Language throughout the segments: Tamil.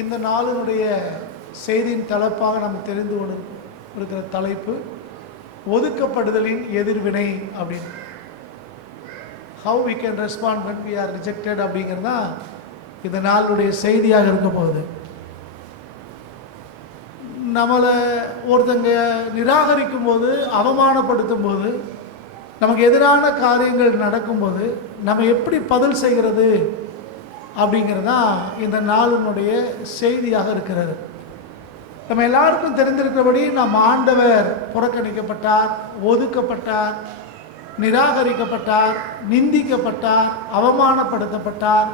இந்த நாளினுடைய செய்தியின் தலைப்பாக நாம் தெரிந்து கொண்டு இருக்கிற தலைப்பு ஒதுக்கப்படுதலின் எதிர்வினை அப்படின்னு. How we can respond when we are rejected அப்படிங்கிறது தான் இந்த நாளுடைய செய்தியாக இருக்க போகுது. நம்மளை ஒருத்தங்க நிராகரிக்கும் போது, அவமானப்படுத்தும் போது, நமக்கு எதிரான காரியங்கள் நடக்கும்போது நம்ம எப்படி பதில் செய்கிறது அப்படிங்கிறது தான் இந்த நாளினுடைய செய்தியாக இருக்கிறது. நம்ம எல்லாருக்கும் தெரிந்திருக்கிறபடி நம் ஆண்டவர் புறக்கணிக்கப்பட்டார், ஒதுக்கப்பட்டார், நிராகரிக்கப்பட்டார், நிந்திக்கப்பட்டார், அவமானப்படுத்தப்பட்டார்.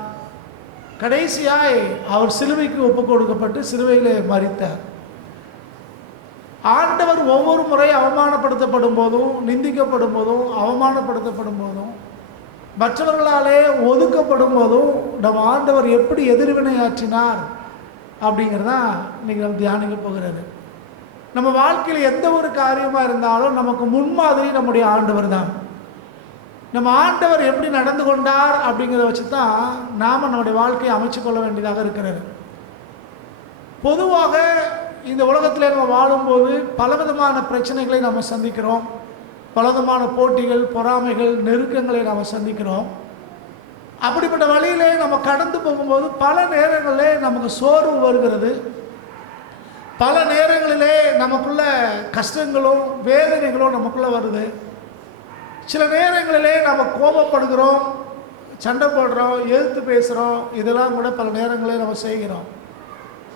கடைசியாய் அவர் சிலுவைக்கு ஒப்புக் கொடுக்கப்பட்டு சிலுவையிலே மரித்தார். ஆண்டவர் ஒவ்வொரு முறை அவமானப்படுத்தப்படும் போதும், நிந்திக்கப்படும் போதும், அவமானப்படுத்தப்படும் போதும், மற்றவர்களாலே ஒதுக்கப்படும் போதும் நம்ம ஆண்டவர் எப்படி எதிர்வினையாற்றினார் அப்படிங்கிறதான் இன்றைக்கி நம்ம தியானிக்க போகிறது. நம்ம வாழ்க்கையில் எந்த ஒரு காரியமாக இருந்தாலும் நமக்கு முன்மாதிரி நம்முடைய ஆண்டவர் தான். நம்ம ஆண்டவர் எப்படி நடந்து கொண்டார் அப்படிங்கிறத வச்சு தான் நாம் நம்முடைய வாழ்க்கையை அமைச்சு கொள்ள வேண்டியதாக இருக்கிறது. பொதுவாக இந்த உலகத்தில் நம்ம வாழும்போது பலவிதமான பிரச்சனைகளை நம்ம சந்திக்கிறோம். பலவிதமான போட்டிகள், பொறாமைகள், நெருக்கங்களை நாம் சந்திக்கிறோம். அப்படிப்பட்ட வழியிலே நம்ம கடந்து போகும்போது பல நேரங்களிலே நமக்கு சோர்வு வருகிறது. பல நேரங்களிலே நமக்குள்ள கஷ்டங்களும் வேதனைகளும் நமக்குள்ளே வருது. சில நேரங்களிலே நம்ம கோபப்படுகிறோம், சண்டை போடுறோம், எதிர்த்து பேசுகிறோம். இதெல்லாம் கூட பல நேரங்களே நம்ம செய்கிறோம்.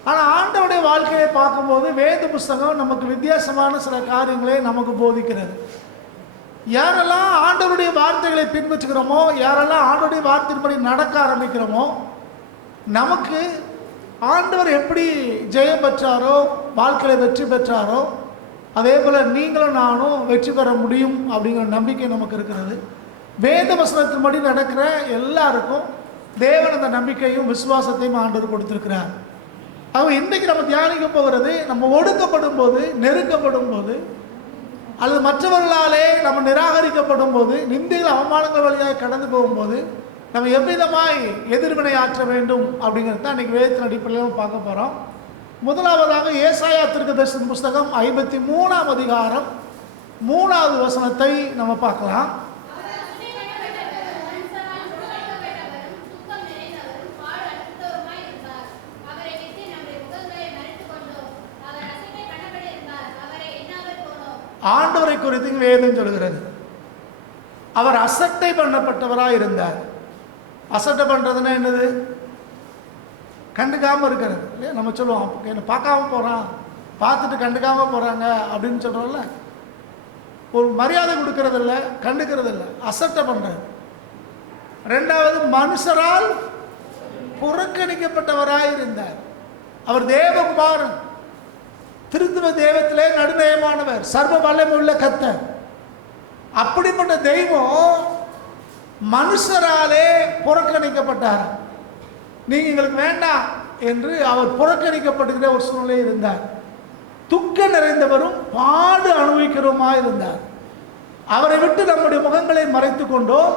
ஆனால் ஆண்டவருடைய வாழ்க்கையை பார்க்கும்போது வேத புஸ்தகம் நமக்கு வித்தியாசமான சில காரியங்களை நமக்கு போதிக்கிறது. யாரெல்லாம் ஆண்டவருடைய வார்த்தைகளை பின்பற்றுகிறோமோ, யாரெல்லாம் ஆண்டவருடைய வார்த்தையின்படி நடக்க ஆரம்பிக்கிறோமோ, நமக்கு ஆண்டவர் எப்படி ஜெயம் பெற்றாரோ, வாழ்க்கையில் வெற்றி பெற்றாரோ, அதே போல் நீங்களும் நானும் வெற்றி பெற முடியும் அப்படிங்கிற நம்பிக்கை நமக்கு இருக்கிறது. வேத வசனத்தின்படி நடக்கிற எல்லாருக்கும் தேவன் அந்த நம்பிக்கையும் விசுவாசத்தையும் ஆண்டவர் கொடுத்திருக்கிறார். அவங்க இன்றைக்கு நம்ம தியானிக்க போகிறது, நம்ம ஒடுக்கப்படும் போது, நெருக்கப்படும் போது, அல்லது மற்றவர்களாலே நம்ம நிராகரிக்கப்படும் போது, நிந்தைகள் அவமானங்கள் வழியாக கடந்து போகும்போது நம்ம எவ்விதமாய் எதிர்வினை ஆற்ற வேண்டும் அப்படிங்கிறது தான் இன்றைக்கி வேதத்தின் அடிப்படையில் பார்க்க போகிறோம். முதலாவதாக ஏசாயா தீர்க்கதரிசன புஸ்தகம் 53ஆம் அதிகாரம் 3வது வசனத்தை நம்ம பார்க்கலாம். ஆண்டவரை குறித்து வேதம் சொல்கிறது, அவர் அசட்டை பண்ணப்பட்டவராக இருந்தார். அசட்டை பண்ணுறதுன்னா என்னது? கண்டுக்காமல் இருக்கிறது இல்லையா? நம்ம சொல்லுவோம், என்ன பார்க்காம போகிறான், பார்த்துட்டு கண்டுக்காமல் போகிறாங்க அப்படின்னு சொல்கிறோம்ல. ஒரு மரியாதை கொடுக்கறதில்ல, கண்டுக்கிறதில்ல, அசட்டை பண்ணுறது. ரெண்டாவது, மனுஷரால் புறக்கணிக்கப்பட்டவராக இருந்தார். அவர் தேவகுமாரன், திருத்துவ தெய்வத்திலே நடுநயமானவர், சர்வ வல்லமை உள்ள கர்த்தர். அப்படிப்பட்ட தெய்வம் மனுஷராலே புறக்கணிக்கப்பட்டார். நீங்கள் எங்களுக்கு வேண்டாம் என்று அவர் புறக்கணிக்கப்படுகிற ஒரு சூழ்நிலை இருந்தார். துக்க நிறைந்தவரும் பாடு அனுபவிக்கிறோமா இருந்தார். அவரை விட்டு நம்முடைய முகங்களை மறைத்து கொண்டோம்.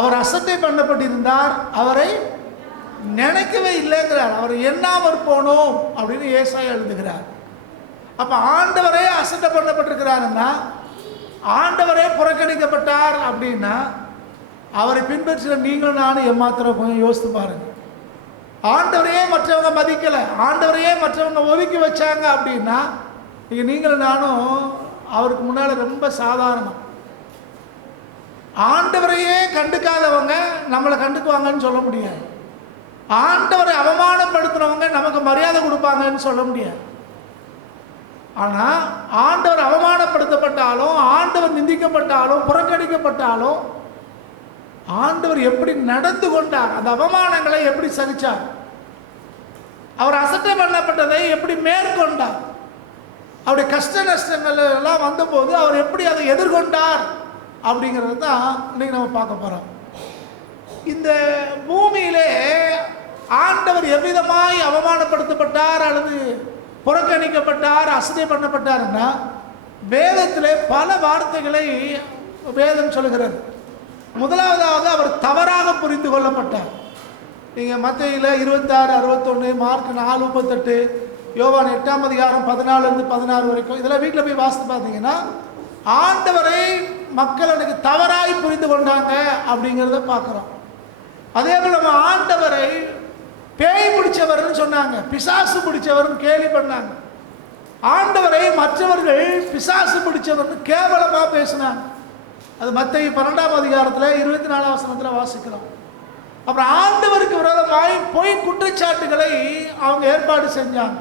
அவர் அசட்டை பண்ணப்பட்டிருந்தார். அவரை நினைக்கவே இல்லைங்கிறார். அவரை எண்ணாமற் போனோம் அப்படின்னு ஏசாயா எழுதுகிறார். அப்போ ஆண்டவரே அசட்டை பண்ணப்பட்டிருக்கிறாருன்னா, ஆண்டவரே புறக்கணிக்கப்பட்டார் அப்படின்னா, அவரை பின்பற்றின நீங்களும் நானும் ஏமாத்திரம் கொஞ்சம் யோசித்து பாருங்கள். ஆண்டவரையே மற்றவங்க மதிக்கலை, ஆண்டவரையே மற்றவங்க ஒதுக்கி வச்சாங்க அப்படின்னா, நீங்களும் நானும் அவருக்கு முன்னால் ரொம்ப சாதாரணம். ஆண்டவரையே கண்டுக்காதவங்க நம்மளை கண்டுக்குவாங்கன்னு சொல்ல முடியாது. ஆண்டவரை அவமானப்படுத்துகிறவங்க நமக்கு மரியாதை கொடுப்பாங்கன்னு சொல்ல முடியாது. ஆனால் ஆண்டவர் அவமானப்படுத்தப்பட்டாலும், ஆண்டவர் நிந்திக்கப்பட்டாலும், புறக்கணிக்கப்பட்டாலும், ஆண்டவர் எப்படி நடந்து கொண்டார், அந்த அவமானங்களை எப்படி சகிச்சார், அவர் அசட்டை பண்ணப்பட்டதை எப்படி மேற்கொண்டார், அவருடைய கஷ்ட நஷ்டங்கள் எல்லாம் வந்தபோது அவர் எப்படி அதை எதிர்கொண்டார் அப்படிங்கிறது தான் இன்னைக்கு நம்ம பார்க்க போகிறோம். இந்த பூமியிலே ஆண்டவர் எவ்விதமாய் அவமானப்படுத்தப்பட்டார் அல்லது புறக்கணிக்கப்பட்டார், அசட்டை பண்ணப்பட்டார்னா, வேதத்திலே பல வார்த்தைகளை வேதம் சொல்கிறது. முதலாவதாக அவர் தவறாக புரிந்து கொள்ளப்பட்டார். நீங்கள் மத்தேயுல 26:61, மார்க் 4:38, யோவான் 8ஆம் அதிகாரம் 14 16 வரைக்கும் இதெல்லாம் வீட்டில் போய் வாசித்து பார்த்தீங்கன்னா ஆண்டவரை மக்கள் எனக்கு தவறாய் புரிந்து கொண்டாங்க அப்படிங்கிறத பார்க்குறோம். அதே போல் நம்ம ஆண்டவரை பேய் பிடிச்சவர்னு சொன்னாங்க, பிசாசு பிடிச்சவர்னு கேலி பண்ணாங்க. ஆண்டவரை மற்றவர்கள் பிசாசு பிடிச்சவர்னு கேவலமாக பேசினாங்க. அது மத்தேயு 12ஆம் அதிகாரத்தில் 24ஆம் வசனத்தில் வாசிக்கிறோம். அப்புறம் ஆண்டவருக்கு விரோதமாய் பொய் குற்றச்சாட்டுகளை அவங்க ஏற்பாடு செஞ்சாங்க.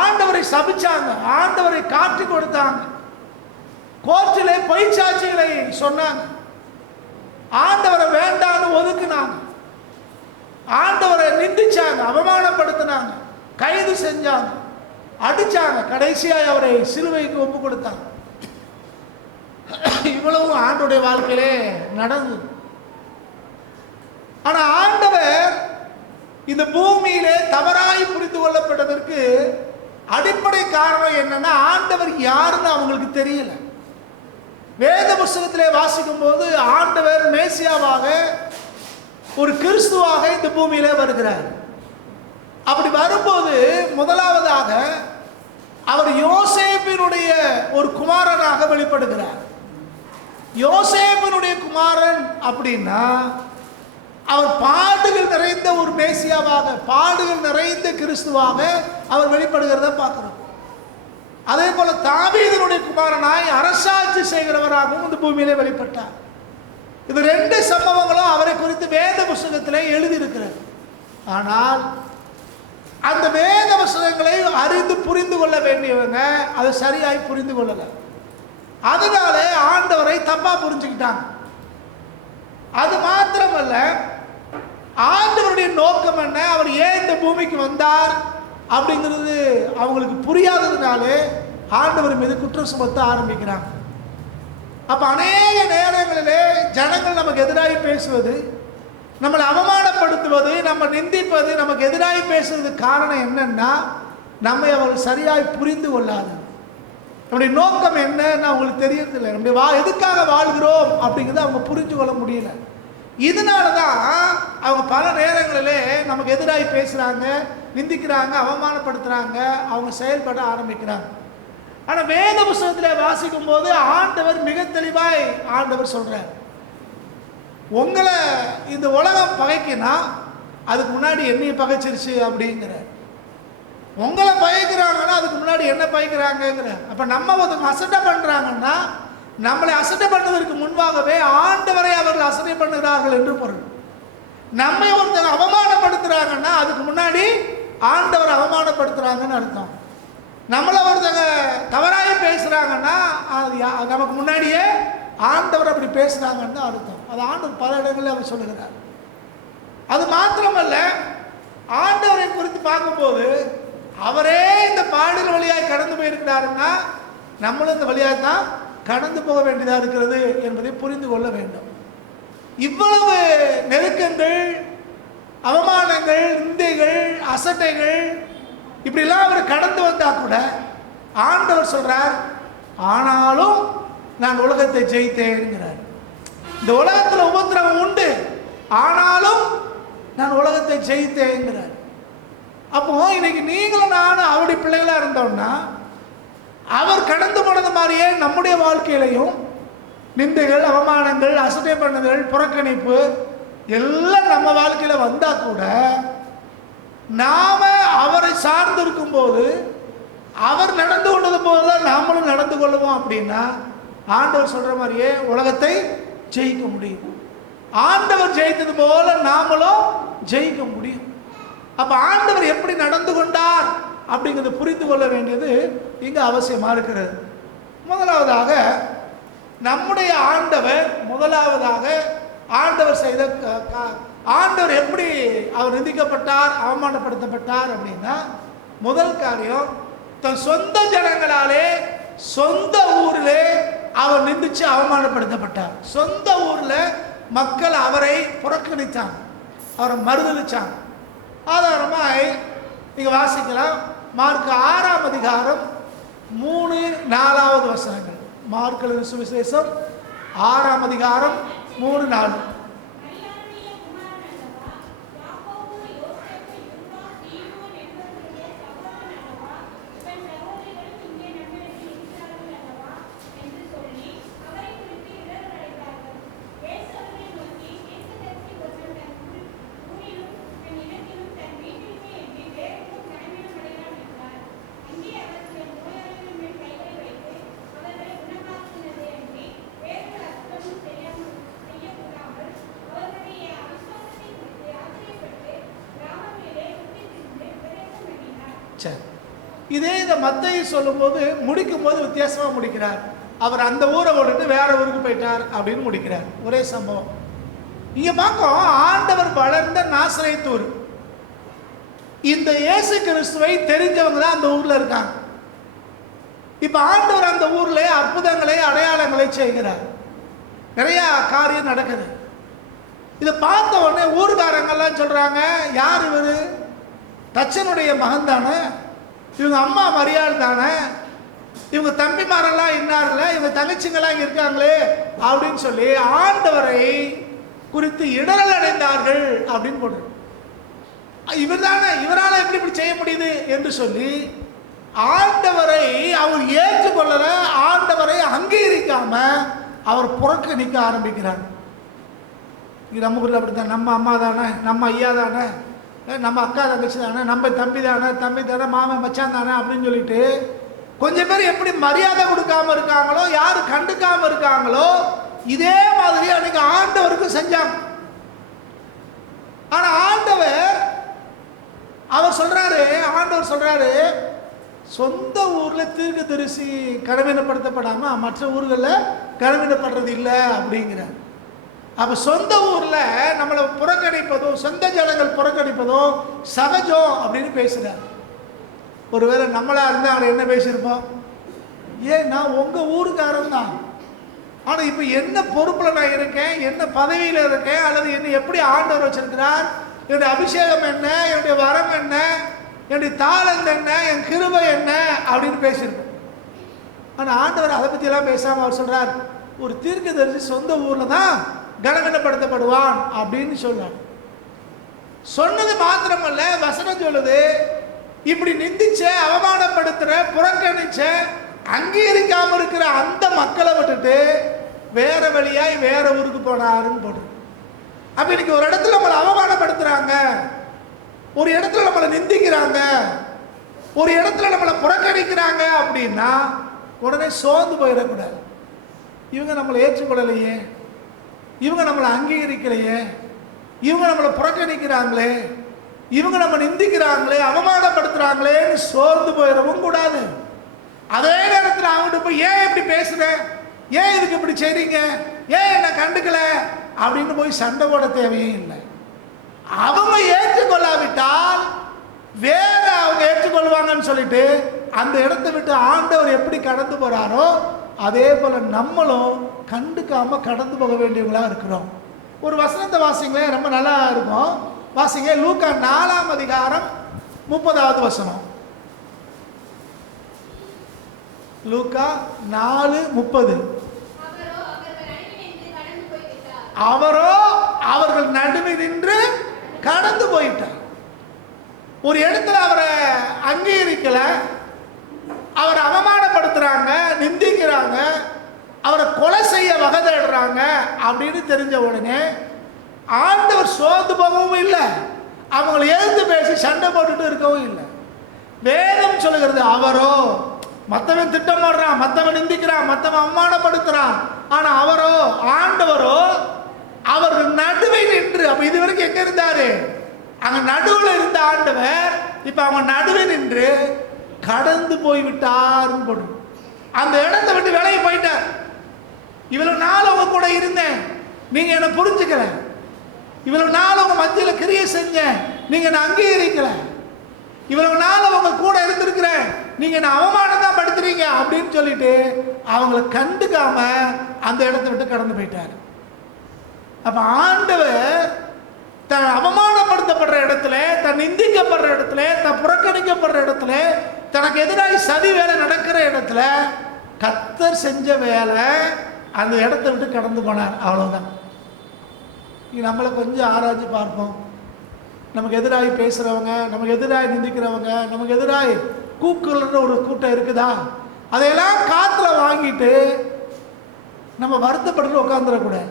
ஆண்டவரை சபிச்சாங்க, ஆண்டவரை காட்டி கொடுத்தாங்க, கோர்ட்டிலே பொய் சாட்சிகளை சொன்னாங்க, ஆண்டவரை வேண்டான்னு ஒதுக்குனாங்க, ஆண்டவரை நிந்திச்சாங்க, அவமானப்படுத்தினாங்க, கைது செஞ்சாங்க, அடிச்சாங்க, கடைசியாக அவரை சிலுவைக்கு ஒப்பு கொடுத்தாங்க. இவ்வளவும் ஆண்டவருடைய வாழ்க்கையிலே நடந்தது. ஆனா ஆண்டவர் இந்த பூமியிலே தவறாய் புரிந்து கொள்ளப்பட்டதற்கு அடிப்படை காரணம் என்னன்னா, ஆண்டவர் யாருன்னு அவங்களுக்கு தெரியல. வேத புஸ்தகத்திலே வாசிக்கும் போது ஆண்டவர் மேசியாவாக ஒரு கிறிஸ்துவாக இந்த பூமியிலே வருகிறார். அப்படி வரும்போது முதலாவதாக அவர் யோசேப்பினுடைய ஒரு குமாரனாக வெளிப்படுகிறார். யோசேப்பினுடைய குமாரன் அப்படின்னா அவர் பாடுகள் நிறைந்த ஒரு மேசியாவாக, பாடுகள் நிறைந்த கிறிஸ்துவாக அவர் வெளிப்படுகிறத பார்க்கிறோம். அதே போல தாவீதினுடைய குமாரனாய் அரசாட்சி செய்கிறவராகவும் இந்த பூமியிலே வெளிப்பட்டார். இது ரெண்டு சம்பவங்களும் அவரை குறித்து வேத புஸ்தகத்திலே எழுதியிருக்கிறது. ஆனால் அந்த வேத புஸ்தகங்களை அறிந்து புரிந்து கொள்ள வேண்டியவங்க அதை சரியாய் புரிந்து கொள்ளல. அதனாலே ஆண்டவரை தப்பா புரிஞ்சுக்கிட்டாங்க. அது மாத்திரமல்ல, ஆண்டவருடைய நோக்கம் என்ன, அவர் ஏன் இந்த பூமிக்கு வந்தார் அப்படிங்கிறது அவங்களுக்கு புரியாததுனாலே ஆண்டவர் மீது குற்றம் சுமத்த ஆரம்பிக்கிறாங்க. அப்ப அநேக நேரங்களிலே ஜனங்கள் நமக்கு எதிராக பேசுவது, நம்மளை அவமானப்படுத்துவது, நம்ம நிந்திப்பது, நமக்கு எதிராக பேசுறதுக்கு காரணம் என்னன்னா, நம்மை அவர்கள் சரியாய் புரிந்து கொள்ளாது. நம்முடைய நோக்கம் என்னன்னு அவங்களுக்கு தெரியறதில்லை. நம்முடைய எதுக்காக வாழ்கிறோம் அப்படிங்கிறத அவங்க புரிஞ்சு கொள்ள முடியல. இதனால தான் அவங்க பல நேரங்களிலே நமக்கு எதிராக பேசுகிறாங்க, நிந்திக்கிறாங்க, அவமானப்படுத்துகிறாங்க, அவங்க செயல்பட ஆரம்பிக்கிறாங்க. ஆனால் வேத புஸ்தகத்தில் வாசிக்கும் போது ஆண்டவர் மிக தெளிவாய் ஆண்டவர் சொல்கிறார், உங்களை இந்த உலகம் பகைக்குன்னா அதுக்கு முன்னாடி என்னைய பகைச்சிருச்சு அப்படிங்கிற. உங்களை பகைக்கிறாங்கன்னா அதுக்கு முன்னாடி என்ன பகைக்கிறாங்கிற. அப்போ நம்ம ஒருத்தவங்க அசட்டை பண்ணுறாங்கன்னா நம்மளை அசட்டை பண்ணுவதற்கு முன்பாகவே ஆண்டவரை அவர்கள் அசட்டை பண்ணுகிறார்கள் என்று பொருள். நம்மை ஒருத்தவங்க அவமானப்படுத்துகிறாங்கன்னா அதுக்கு முன்னாடி ஆண்டவர் அவமானப்படுத்துகிறாங்கன்னு அர்த்தம். நம்மளை ஒருத்தவங்க தவறாக பேசுகிறாங்கன்னா அது நமக்கு முன்னாடியே ஆண்டவர் அப்படி பேசுகிறாங்கன்னு அர்த்தம். அது ஆண்டவர் பல இடங்களில் அவர் சொல்லுகிறார். அது மாத்திரமல்ல, ஆண்டவரை குறித்து பார்க்கும்போது அவரே இந்த பாடல் வழியாக கடந்து போயிருக்கிறாருன்னா நம்மளும் இந்த வழியாக தான் கடந்து போக வேண்டியதாக இருக்கிறது என்பதை புரிந்து கொள்ள வேண்டும். இவ்வளவு நெருக்கங்கள், அவமானங்கள், நிந்தைகள், அசட்டைகள் இப்படிலாம் அவர் கடந்து வந்தா கூட ஆண்டவர் சொல்றார், ஆனாலும் நான் உலகத்தை ஜெயித்தேன்கிறார். இந்த உலகத்தில் உபத்திரவம் உண்டு, ஆனாலும் நான் உலகத்தை ஜெயித்தேன்கிறார். அப்போ இன்னைக்கு நீங்களும் நானும் அவருடைய பிள்ளைகளா இருந்தோம்னா அவர் கடந்து போனது மாதிரியே நம்முடைய வாழ்க்கையிலையும் நிந்தைகள், அவமானங்கள், அசட்டை பண்ணுதல், புறக்கணிப்பு எல்லாம் நம்ம வாழ்க்கையில வந்தா கூட நாம அவரை சார்ந்து இருக்கும் போது அவர் நடந்து கொண்டது போல நாமளும் நடந்து கொள்ளுவோம் அப்படின்னா ஆண்டவர் சொல்ற மாதிரியே உலகத்தை ஜெயிக்க முடியும். ஆண்டவர் ஜெயித்தது போல நாமளும் ஜெயிக்க முடியும். அப்ப ஆண்டவர் எப்படி நடந்து கொண்டார் அப்படிங்கிறத புரிந்து கொள்ள வேண்டியது இங்கு அவசியமா இருக்கிறது. முதலாவதாக நம்முடைய ஆண்டவர் ஆண்டவர் செய்த ஆண்டவர் எப்படி அவர் நிந்திக்கப்பட்டார், அவமானப்படுத்தப்பட்டார் அப்படின்னா, முதல் காரியம் தன் சொந்த ஜனங்களாலே சொந்த ஊரிலே அவர் நிந்திச்சு அவமானப்படுத்தப்பட்டார். சொந்த ஊர்ல மக்கள் அவரை புறக்கணித்தாங்க, அவரை மறுதளிச்சாங்க. ஆதாரமாய் நீங்க வாசிக்கலாம், மார்க் 6ஆம் அதிகாரம் 3-4 வசனங்கள். மார்க் எழுதின சுவிசேஷம் 6ஆம் அதிகாரம் 3-4. சரி, இதே இதை மத்தேயு சொல்லும்போது முடிக்கும் போது வித்தியாசமாக முடிக்கிறார். அவர் அந்த ஊரை விட்டுட்டு வேற ஊருக்கு போயிட்டார் அப்படின்னு முடிக்கிறார். ஒரே சம்பவம். இங்க பார்க்கும், ஆண்டவர் வளர்ந்த நாசரேத்தூர். இந்த இயேசு கிறிஸ்துவை தெரிஞ்சவங்க தான் அந்த ஊர்ல இருக்காங்க. இப்ப ஆண்டவர் அந்த ஊர்ல அற்புதங்களை அடையாளங்களை செய்கிறார். நிறைய காரியம் நடக்குது. இதை பார்த்த உடனே ஊர்காரங்கெல்லாம் சொல்றாங்க, யார் இவரு? தச்சனுடைய மகன் தானே, இவங்க அம்மா மரியாள் தானே, இவங்க தம்பிமாரெல்லாம் இன்னார்ல, இவங்க தங்கச்சிங்கெல்லாம் இங்க இருக்காங்களே அப்படின்னு சொல்லி ஆண்டவரை குறித்து இடரல் அடைந்தார்கள் அப்படின்னு போடுற. இவர் தானே, இவரால் எப்படி இப்படி செய்ய முடியுது என்று சொல்லி ஆண்டவரை அவர் ஏற்றுக்கொள்ளல, ஆண்டவரை அங்கீகரிக்காம அவர் புறக்கணிக்க ஆரம்பிக்கிறார். நம்ம ஊரில் அப்படித்தான், நம்ம அம்மா தானே, நம்ம ஐயா தானே, நம்ம அக்கா தங்கச்சி தானே, நம்ம தம்பி தானே, மாமன் மச்சான் தானே அப்படின்னு சொல்லிட்டு கொஞ்சம் பேர் எப்படி மரியாதை கொடுக்காம இருக்காங்களோ, யாரு கண்டுக்காம இருக்காங்களோ, இதே மாதிரி அன்னைக்கு ஆண்டவருக்கு செஞ்சாங்க. ஆனா ஆண்டவர் சொல்றாரு, சொந்த ஊர்ல தீர்க்கதரிசி கனவீனப்படுத்தப்படாம மற்ற ஊர்களில் கனவீனப்படுறது இல்லை அப்படிங்கிறார். அப்ப சொந்த ஊர்ல நம்மளை புறக்கணிப்பதும் சொந்த ஜனங்கள் புறக்கணிப்பதும் சகஜம் அப்படின்னு பேசுறார். ஒருவேளை நம்மளா இருந்தா அவனை என்ன பேசியிருப்போம்? ஏன்னா உங்க ஊருக்காரன் தான், ஆனா இப்ப என்ன பொறுப்புல நான் இருக்கேன், என்ன பதவியில இருக்கேன், அல்லது என்ன எப்படி ஆண்டவர் வச்சிருக்கிறார், என்னுடைய அபிஷேகம் என்ன, என்னுடைய வரம் என்ன, என்னுடைய தாளந்து என்ன, என் கிருபை என்ன அப்படின்னு பேசியிருப்போம். ஆனா ஆண்டவர் அதை பத்தி எல்லாம் பேசாம அவர் சொல்றார், ஒரு தீர்க்கதரிசி சொந்த ஊர்ல தான் கனவீனப்படுத்தப்படுவான் அப்படின்னு சொல்றார். சொன்னது மாத்திரமல்ல, வசனம் சொல்லுது, இப்படி நிந்திச்ச, அவமானப்படுத்துற, புறக்கணிச்ச, அங்கீகரிக்காம இருக்கிற அந்த மக்களை விட்டுட்டு வேற வழியாய் வேற ஊருக்கு போனாருன்னு போட்டு. அப்ப இன்னைக்கு ஒரு இடத்துல நம்மளை அவமானப்படுத்துறாங்க, ஒரு இடத்துல நம்மளை நிந்திக்கிறாங்க, ஒரு இடத்துல நம்மளை புறக்கணிக்கிறாங்க அப்படின்னா உடனே சோர்ந்து போயிடக்கூடாது. இவங்க நம்மளை ஏற்றுக்கொள்ளலையே, இவங்க நம்மளை அங்கீகரிக்கலையே, இவங்க நம்மளை புறக்கணிக்கிறாங்களே, இவங்க நம்ம நிந்திக்கிறாங்களே, அவமானப்படுத்துறாங்களேன்னு சோர்ந்து போயிடவும் கூடாது. அதே நேரத்தில் அவங்ககிட்ட போய் ஏன் இப்படி பேசுறேன், ஏன் இதுக்கு இப்படி செய்றீங்க, ஏன் என்ன கண்டுக்கல அப்படின்னு போய் சண்டை போட தேவையே இல்லை. அவங்க ஏற்றுக்கொள்ளாவிட்டால் வேற அவங்க ஏற்றுக்கொள்வாங்கன்னு சொல்லிட்டு அந்த இடத்தை விட்டு ஆண்டவர் எப்படி கடந்து போறாரோ அதே போல நம்மளும் கண்டுக்காம கடந்து போக வேண்டியவங்களா இருக்கிறோம். ஒரு வசனத்தை வாசிங்களே, ரொம்ப நல்லா இருக்கும். வாசிங்க, லூக்கா 4ஆம் அதிகாரம் 30வது வசனம். லூக்கா 4:30. அவரோ அவர்கள் நடுவே நின்று கடந்து போயிட்டார். ஒரு இடத்துல அவரை அங்கீகரிக்கல, அவரை அவமானப்படுத்துறாங்க, நிந்திக்கிறாங்க, அவரை கொலை செய்ய வகை தேடுறாங்க அப்படின்னு தெரிஞ்ச உடனே ஆண்டவர் சோர்ந்து போகவும் இல்லை, அவங்களை எழுந்து பேசி சண்டை போட்டுட்டு இருக்கவும் இல்லை. வேதம் சொல்லுகிறது, அவரோ, மற்றவன் திட்டம் போடுறான், மற்றவன் நிந்திக்கிறான், மற்றவன் அவமானப்படுத்துறான், ஆனா அவரோ, ஆண்டவரோ அவர்கள் நடுவே நின்று. அப்ப இது வரைக்கும் எங்க இருந்தாரு? அங்க நடுவில் இருந்த ஆண்டவர் இப்ப அவங்க நடுவே நின்று கடந்து போய்விட்டார்னு போடு. அந்த இடத்தை விட்டு விலகி போயிட்டார். இவ்வளவு நாள் அவங்க கூட இருந்தேன், நீங்க என்ன புரிஞ்சுக்கல, இவ்வளவு நாள் அவங்க மத்தியில கிரியை செஞ்சேன், நீங்க என்ன அங்கீகரிக்கல, இவ்வளவு நாள் அவங்க கூட இருந்திருக்கிறேன், நீங்க என்ன அவமானம் தான் படுத்துறீங்க அப்படின்னு சொல்லிட்டு அவங்களை கண்டுக்காம அந்த இடத்தை விட்டு கடந்து போயிட்டார். அப்ப ஆண்டவர் தன் அவமானப்படுத்தப்படுற இடத்துல, தன் நிந்திக்கப்படுற இடத்துல, தன் புறக்கணிக்கப்படுற இடத்துல, தனக்கு எதிராக சதி வேலை நடக்கிற இடத்துல கர்த்தர் செஞ்ச வேலை அந்த இடத்தை விட்டு கடந்து போனார். அவ்வளவுதான். நம்மளை கொஞ்சம் ஆராய்ச்சி பார்ப்போம். நமக்கு எதிராகி பேசுறவங்க, நமக்கு எதிராக நிந்திக்கிறவங்க, நமக்கு எதிராக கூக்குற ஒரு கூட்டம் இருக்குதா, அதையெல்லாம் காத்துல வாங்கிட்டு நம்ம வருத்தப்பட்டு உட்காந்துடக்கூடாது,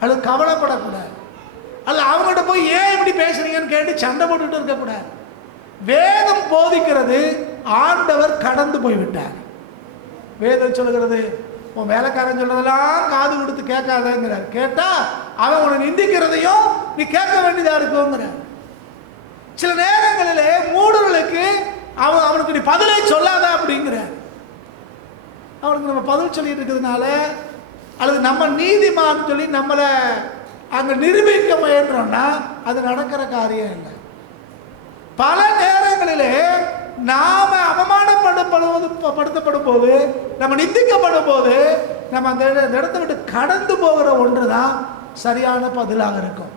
அல்லது கவலைப்படக்கூடாது, அல்லது அவங்கள்ட்ட போய் ஏன் இப்படி பேசுறீங்கன்னு கேட்டு சண்டை போட்டுட்டு இருக்கக்கூடாது. வேதம் போதிக்கிறது, ஆண்டவர் கடந்து போய்விட்டார். வேதம் சொல்லுகிறது, உன் வேலைக்காரன் சொல்றதெல்லாம் காது கொடுத்து கேட்காதங்கிறார். கேட்டா அவன் உன்னை நிந்திக்கிறதையும் நீ கேட்க வேண்டியதா இருக்குங்கிறார். சில நேரங்களிலே மூடர்களுக்கு அவங்க நீ பதிலே சொல்லாத அப்படிங்கிற. அவனுக்கு நம்ம பதில் சொல்லிட்டு இருக்கிறதுனால அல்லது நம்ம நீதிமான் சொல்லி நம்மளை அங்கே நிரூபிக்க முயன்றோம்னா அது நடக்கிற காரியம் இல்லை. பல நேரங்களிலே நாம் அவமானப்படுத்தப்படும் போது, நம்ம நிந்திக்கப்படும் போது, நம்ம அந்த இடத்தை விட்டு கடந்து போகிற ஒன்று தான் சரியான பதிலாக இருக்கும்.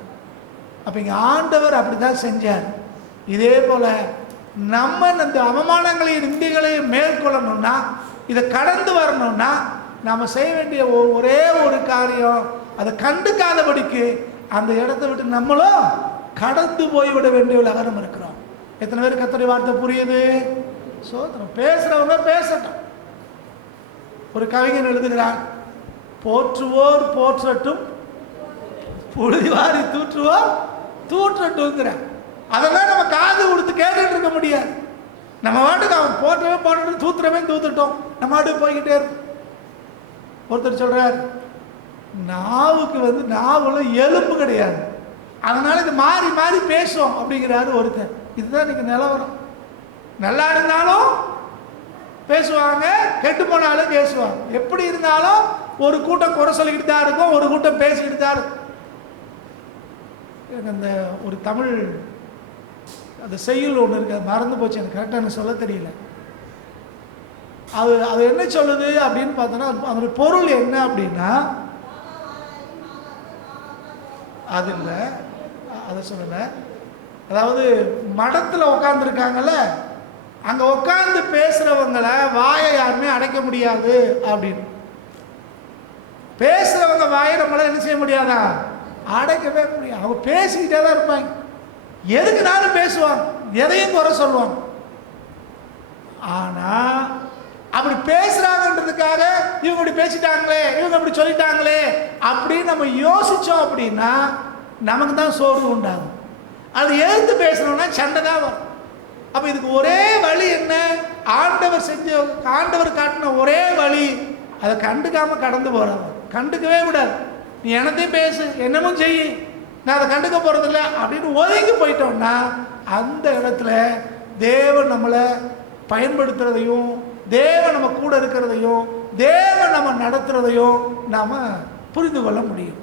அப்போ இங்கே ஆண்டவர் அப்படி தான் செஞ்சார். இதே போல் நம்ம இந்த அவமானங்களையும் நிந்திகளையும் மேற்கொள்ளணும்னா, இதை கடந்து வரணும்னா நாம் செய்ய வேண்டிய ஒரே ஒரு காரியம், அதை கண்டுக்காதபடிக்கு அந்த இடத்த விட்டு நம்மளும் கடந்து போய்விட வேண்டியவர்களாக நம்ம இருக்கிறோம். எத்தனை பேர் கர்த்தருடைய வார்த்தை புரியுது? சோதனம். பேசுகிறவங்க பேசட்டும். ஒரு கவிஞன் எழுதுகிறான், போற்றுவோர் போற்றட்டும், புழுதிவாரி தூற்றுவோர் தூற்றட்டும்ங்கிறான். அதெல்லாம் நம்ம காது கொடுத்து கேட்டுட்டு இருக்க முடியாது. நம்ம வாட்டுக்கு அவன் போற்றவே போட்டட்டும், தூத்துறவே தூத்துட்டோம், நம்ம வாட்டுக்கு போய்கிட்டே இருக்கும். ஒருத்தர் சொல்றார், நாவுக்கு நாவலும் எலும்பு கிடையாது, அதனால இது மாறி மாறி பேசும் அப்படிங்கிறாரு ஒருத்தர். இதுதான் இன்னைக்கு நிலவரம். நல்லா இருந்தாலும் பேசுவாங்க, கெட்டு போனாலும் பேசுவாங்க. எப்படி இருந்தாலும் ஒரு கூட்டம் குறை சொல்லிக்கிட்டு தான் இருக்கும், ஒரு கூட்டம் பேசிக்கிட்டு தான் இருக்கும். அந்த ஒரு தமிழ் அந்த செய்யுள் ஒன்று இருக்கு, மறந்து போச்சு, எனக்கு கரெக்டாக எனக்கு சொல்ல தெரியல. அது என்ன சொல்லுது அப்படின்னு பார்த்தோன்னா, அதனுடைய பொருள் என்ன அப்படின்னா, அது இல்லை, அதை சொல்லலை. அதாவது மடத்தில் உட்காந்துருக்காங்கல்ல, அங்கே உட்காந்து பேசுகிறவங்களை வாயை யாருமே அடைக்க முடியாது அப்படின்னு. பேசுகிறவங்க வாயை நம்மளால் என்ன செய்ய முடியாதா? அடைக்கவே முடியாது. அவங்க பேசிக்கிட்டே தான் இருப்பாங்க, எதுக்குனாலும் பேசுவாங்க, எதையும் குறை சொல்லுவாங்க. ஆனால் அப்படி பேசுகிறாங்கன்றதுக்காக இவங்க இப்படி பேசிட்டாங்களே, இவங்க இப்படி சொல்லிட்டாங்களே அப்படின்னு நம்ம யோசித்தோம் அப்படின்னா நமக்கு தான் சோர்வு உண்டாகும். அது எதிர்த்து பேசணும்னா சண்டை தான் வரும். அப்போ இதுக்கு ஒரே வழி என்ன? ஆண்டவர் காட்டின ஒரே வழி, அதை கண்டுக்காமல் கடந்து போகிறது. கண்டுக்கவே விடாது. நீ என்னத்தையும் பேசு, என்னமும் செய்யு, நான் அதை கண்டுக்க போகிறதில்ல அப்படின்னு ஒதுங்கி போயிட்டோம்னா அந்த இடத்துல தேவன் நம்மளை பயன்படுத்துறதையும், தேவன் நம்ம கூட இருக்கிறதையும், தேவன் நம்ம நடத்துறதையும் நாம் புரிந்து கொள்ள முடியும்.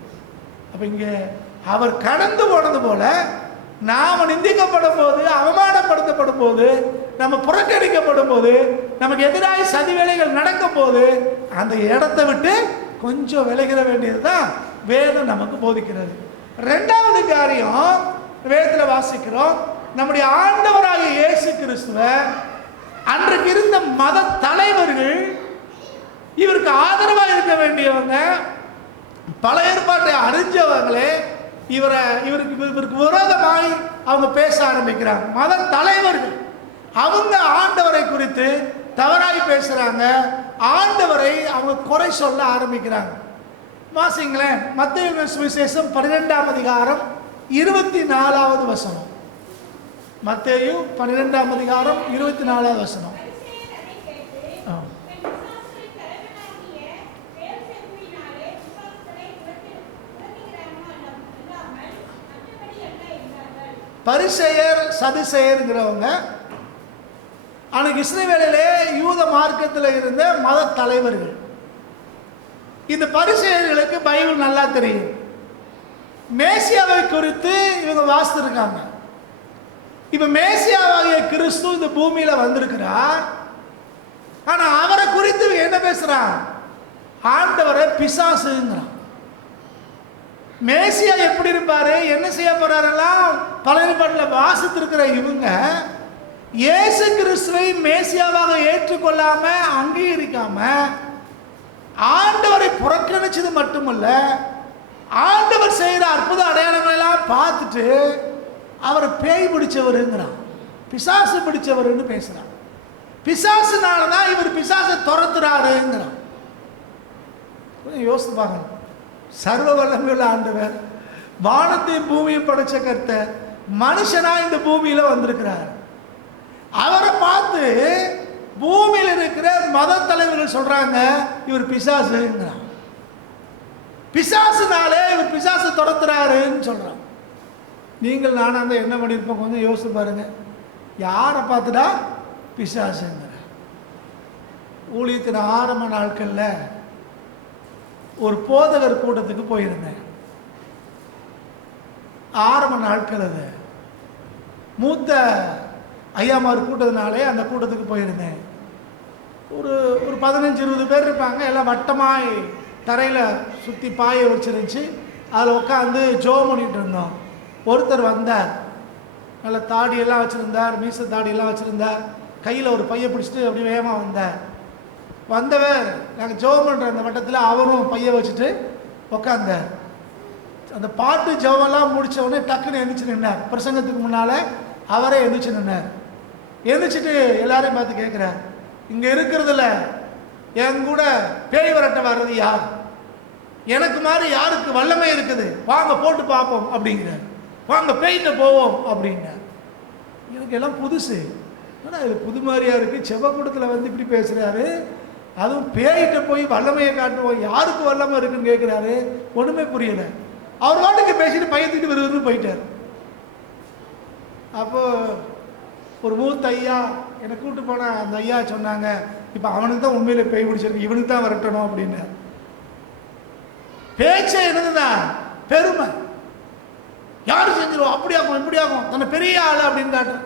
அப்போ இங்கே அவர் கடந்து போனது போல நாம் நிந்திக்கப்படும் போது, அவமானப்படுத்தப்படும் போது, நம்ம புறக்கணிக்கப்படும் போது, நமக்கு எதிராக சதி வேலைகள் நடக்கும் போது அந்த இடத்தை விட்டு கொஞ்சம் விலகிற வேண்டியது தான் வேதம் நமக்கு போதிக்கிறது. ரெண்டாவது காரியம் வேதத்தில் வாசிக்கிறோம், நம்முடைய ஆண்டவராகிய இயேசு கிறிஸ்துவை அன்றைக்கு இருந்த மத தலைவர்கள், இவருக்கு ஆதரவாக இருக்க வேண்டியவங்க, பல ஏற்பாட்டை அறிஞ்சவங்களே இவருக்கு விரோதமாய் அவங்க பேச ஆரம்பிக்கிறாங்க. மத தலைவர்கள் அவங்க ஆண்டவரை குறித்து தவறாய் பேசுறாங்க, ஆண்டவரை அவங்க குறை சொல்ல ஆரம்பிக்கிறாங்க. வாசிங்களேன், மத்தேயு சுவிசேஷம் 12ஆம் அதிகாரம் 24வது வசனம். மத்தேயு 12ஆம் அதிகாரம் 24வது வசனம். பரிசேயர் சதுசேயர்ங்கிறவங்க அன்னைக்கு இஸ்ரவேலிலே யூத மார்க்கத்தில் இருந்த மத தலைவர்கள். இந்த பரிசேயர்களுக்கு பைபிள் நல்லா தெரியும். மேசியாவை குறித்து இவங்க வாசித்திருக்காங்க. இப்ப மேசியாவாகிய கிறிஸ்து இந்த பூமியில வந்திருக்கிறார். ஆனா அவரை குறித்து என்ன பேசுறான்? ஆண்டவரை பிசாசுங்கிறான். மேசியா எப்படி இருப்பாரு, என்ன செய்ய போறாரெல்லாம் பழைய பாட்டில் வாசித்திருக்கிற இவங்க இயேசு கிறிஸ்துவை மேசியாவாக ஏற்றுக்கொள்ளாம அங்கீகரிக்காம ஆண்டவரை புறக்கணிச்சது மட்டுமல்ல, ஆண்டவர் செய்கிற அற்புத அடையாளங்கள் எல்லாம் பார்த்துட்டு அவரை பேய் பிடிச்சவருங்கிறான், பிசாசு பிடிச்சவருன்னு பேசுறான். பிசாசுனால தான் இவர் பிசாசை துரத்துறாருங்கிறான். யோசித்து பாருங்க, சர்வ வல்லமையுள்ள ஆண்டவர், வானத்தையும் பூமியும் படைச்ச கர்த்தர் மனுஷனா இந்த பூமியில வந்திருக்கிறார். அவரை பார்த்து பூமியில் இருக்கிற மத தலைவர்கள் சொல்றாங்க இவர் பிசாசுங்கிறான். பிசாசுனாலே இவர் பிசாசு துரத்துறாருன்னு சொல்றான். நீங்கள் நானும் அந்த என்ன பண்ணியிருப்போம் கொஞ்சம் யோசிச்சு பாருங்க. யாரை பார்த்துடா பிசாசுங்கிற. ஊழியத்தின் ஆரம்ப நாட்களில் ஒரு போதகர் கூட்டத்துக்கு போயிருந்தேன். ஆரம்ப நாட்கள் அது மூத்த ஐயாமார் கூட்டத்தினாலே அந்த கூட்டத்துக்கு போயிருந்தேன். ஒரு 15-20 பேர் இருப்பாங்க. எல்லாம் வட்டமாய் தரையில் சுற்றி பாயை வச்சிருந்துச்சு. அதில் உட்காந்து ஜோம் பண்ணிகிட்டு இருந்தோம். ஒருத்தர் வந்தார். நல்ல தாடியெல்லாம் வச்சுருந்தார், மீச தாடியெல்லாம் வச்சுருந்தார். கையில் ஒரு பையை பிடிச்சிட்டு அப்படி வேகமாக வந்தவர் நாங்கள் ஜோம் பண்ணுற அந்த வட்டத்தில் அவரும் பையை வச்சுட்டு உட்காந்தார். அந்த பாட்டு ஜெபமெல்லாம் முடித்த உடனே டக்குன்னு எழுந்திரிச்சு நின்னார். பிரசங்கத்துக்கு முன்னால் அவரே எழுந்திரிச்சு நின்னார். எழுந்திரிச்சிட்டு எல்லாரையும் பார்த்து கேட்குறார், இங்கே இருக்கிறதுல என் கூட பேய் விரட்ட வர்றது யார்? எனக்கு மாதிரி யாருக்கு வல்லமை இருக்குது? வாங்க போட்டு பார்ப்போம் அப்படிங்கிறார். வாங்க பேய்கிட்ட போவோம் அப்படின்னார். எனக்கு எல்லாம் புதுசு. ஆனால் இது புது மாதிரியாக இருக்குது. செவ்வக்கூடத்தில் வந்து இப்படி பேசுகிறாரு. அதுவும் பேய்கிட்ட போய் வல்லமையை காட்டுவோம், யாருக்கு வல்லமை இருக்குன்னு கேட்குறாரு. ஒன்றுமே புரியலை. அவர் வாட்டுக்கு பேசிட்டு பையத்துக்கிட்டு வருவதுன்னு போயிட்டார். அப்போ ஒரு மூத்த ஐயா என்னை கூப்பிட்டு போனால் அந்த ஐயா சொன்னாங்க, இப்போ அவனுக்கு தான் உண்மையில பேய் பிடிச்சிருக்கு, இவனுக்கு தான் விரட்டணும் அப்படின்னு. பேச்சை என்னதுன்னா பெருமை. யாரு செஞ்சிருவோம், அப்படியாகும் இப்படியாகும், தன்னை பெரிய ஆள் அப்படின்னு காட்டு.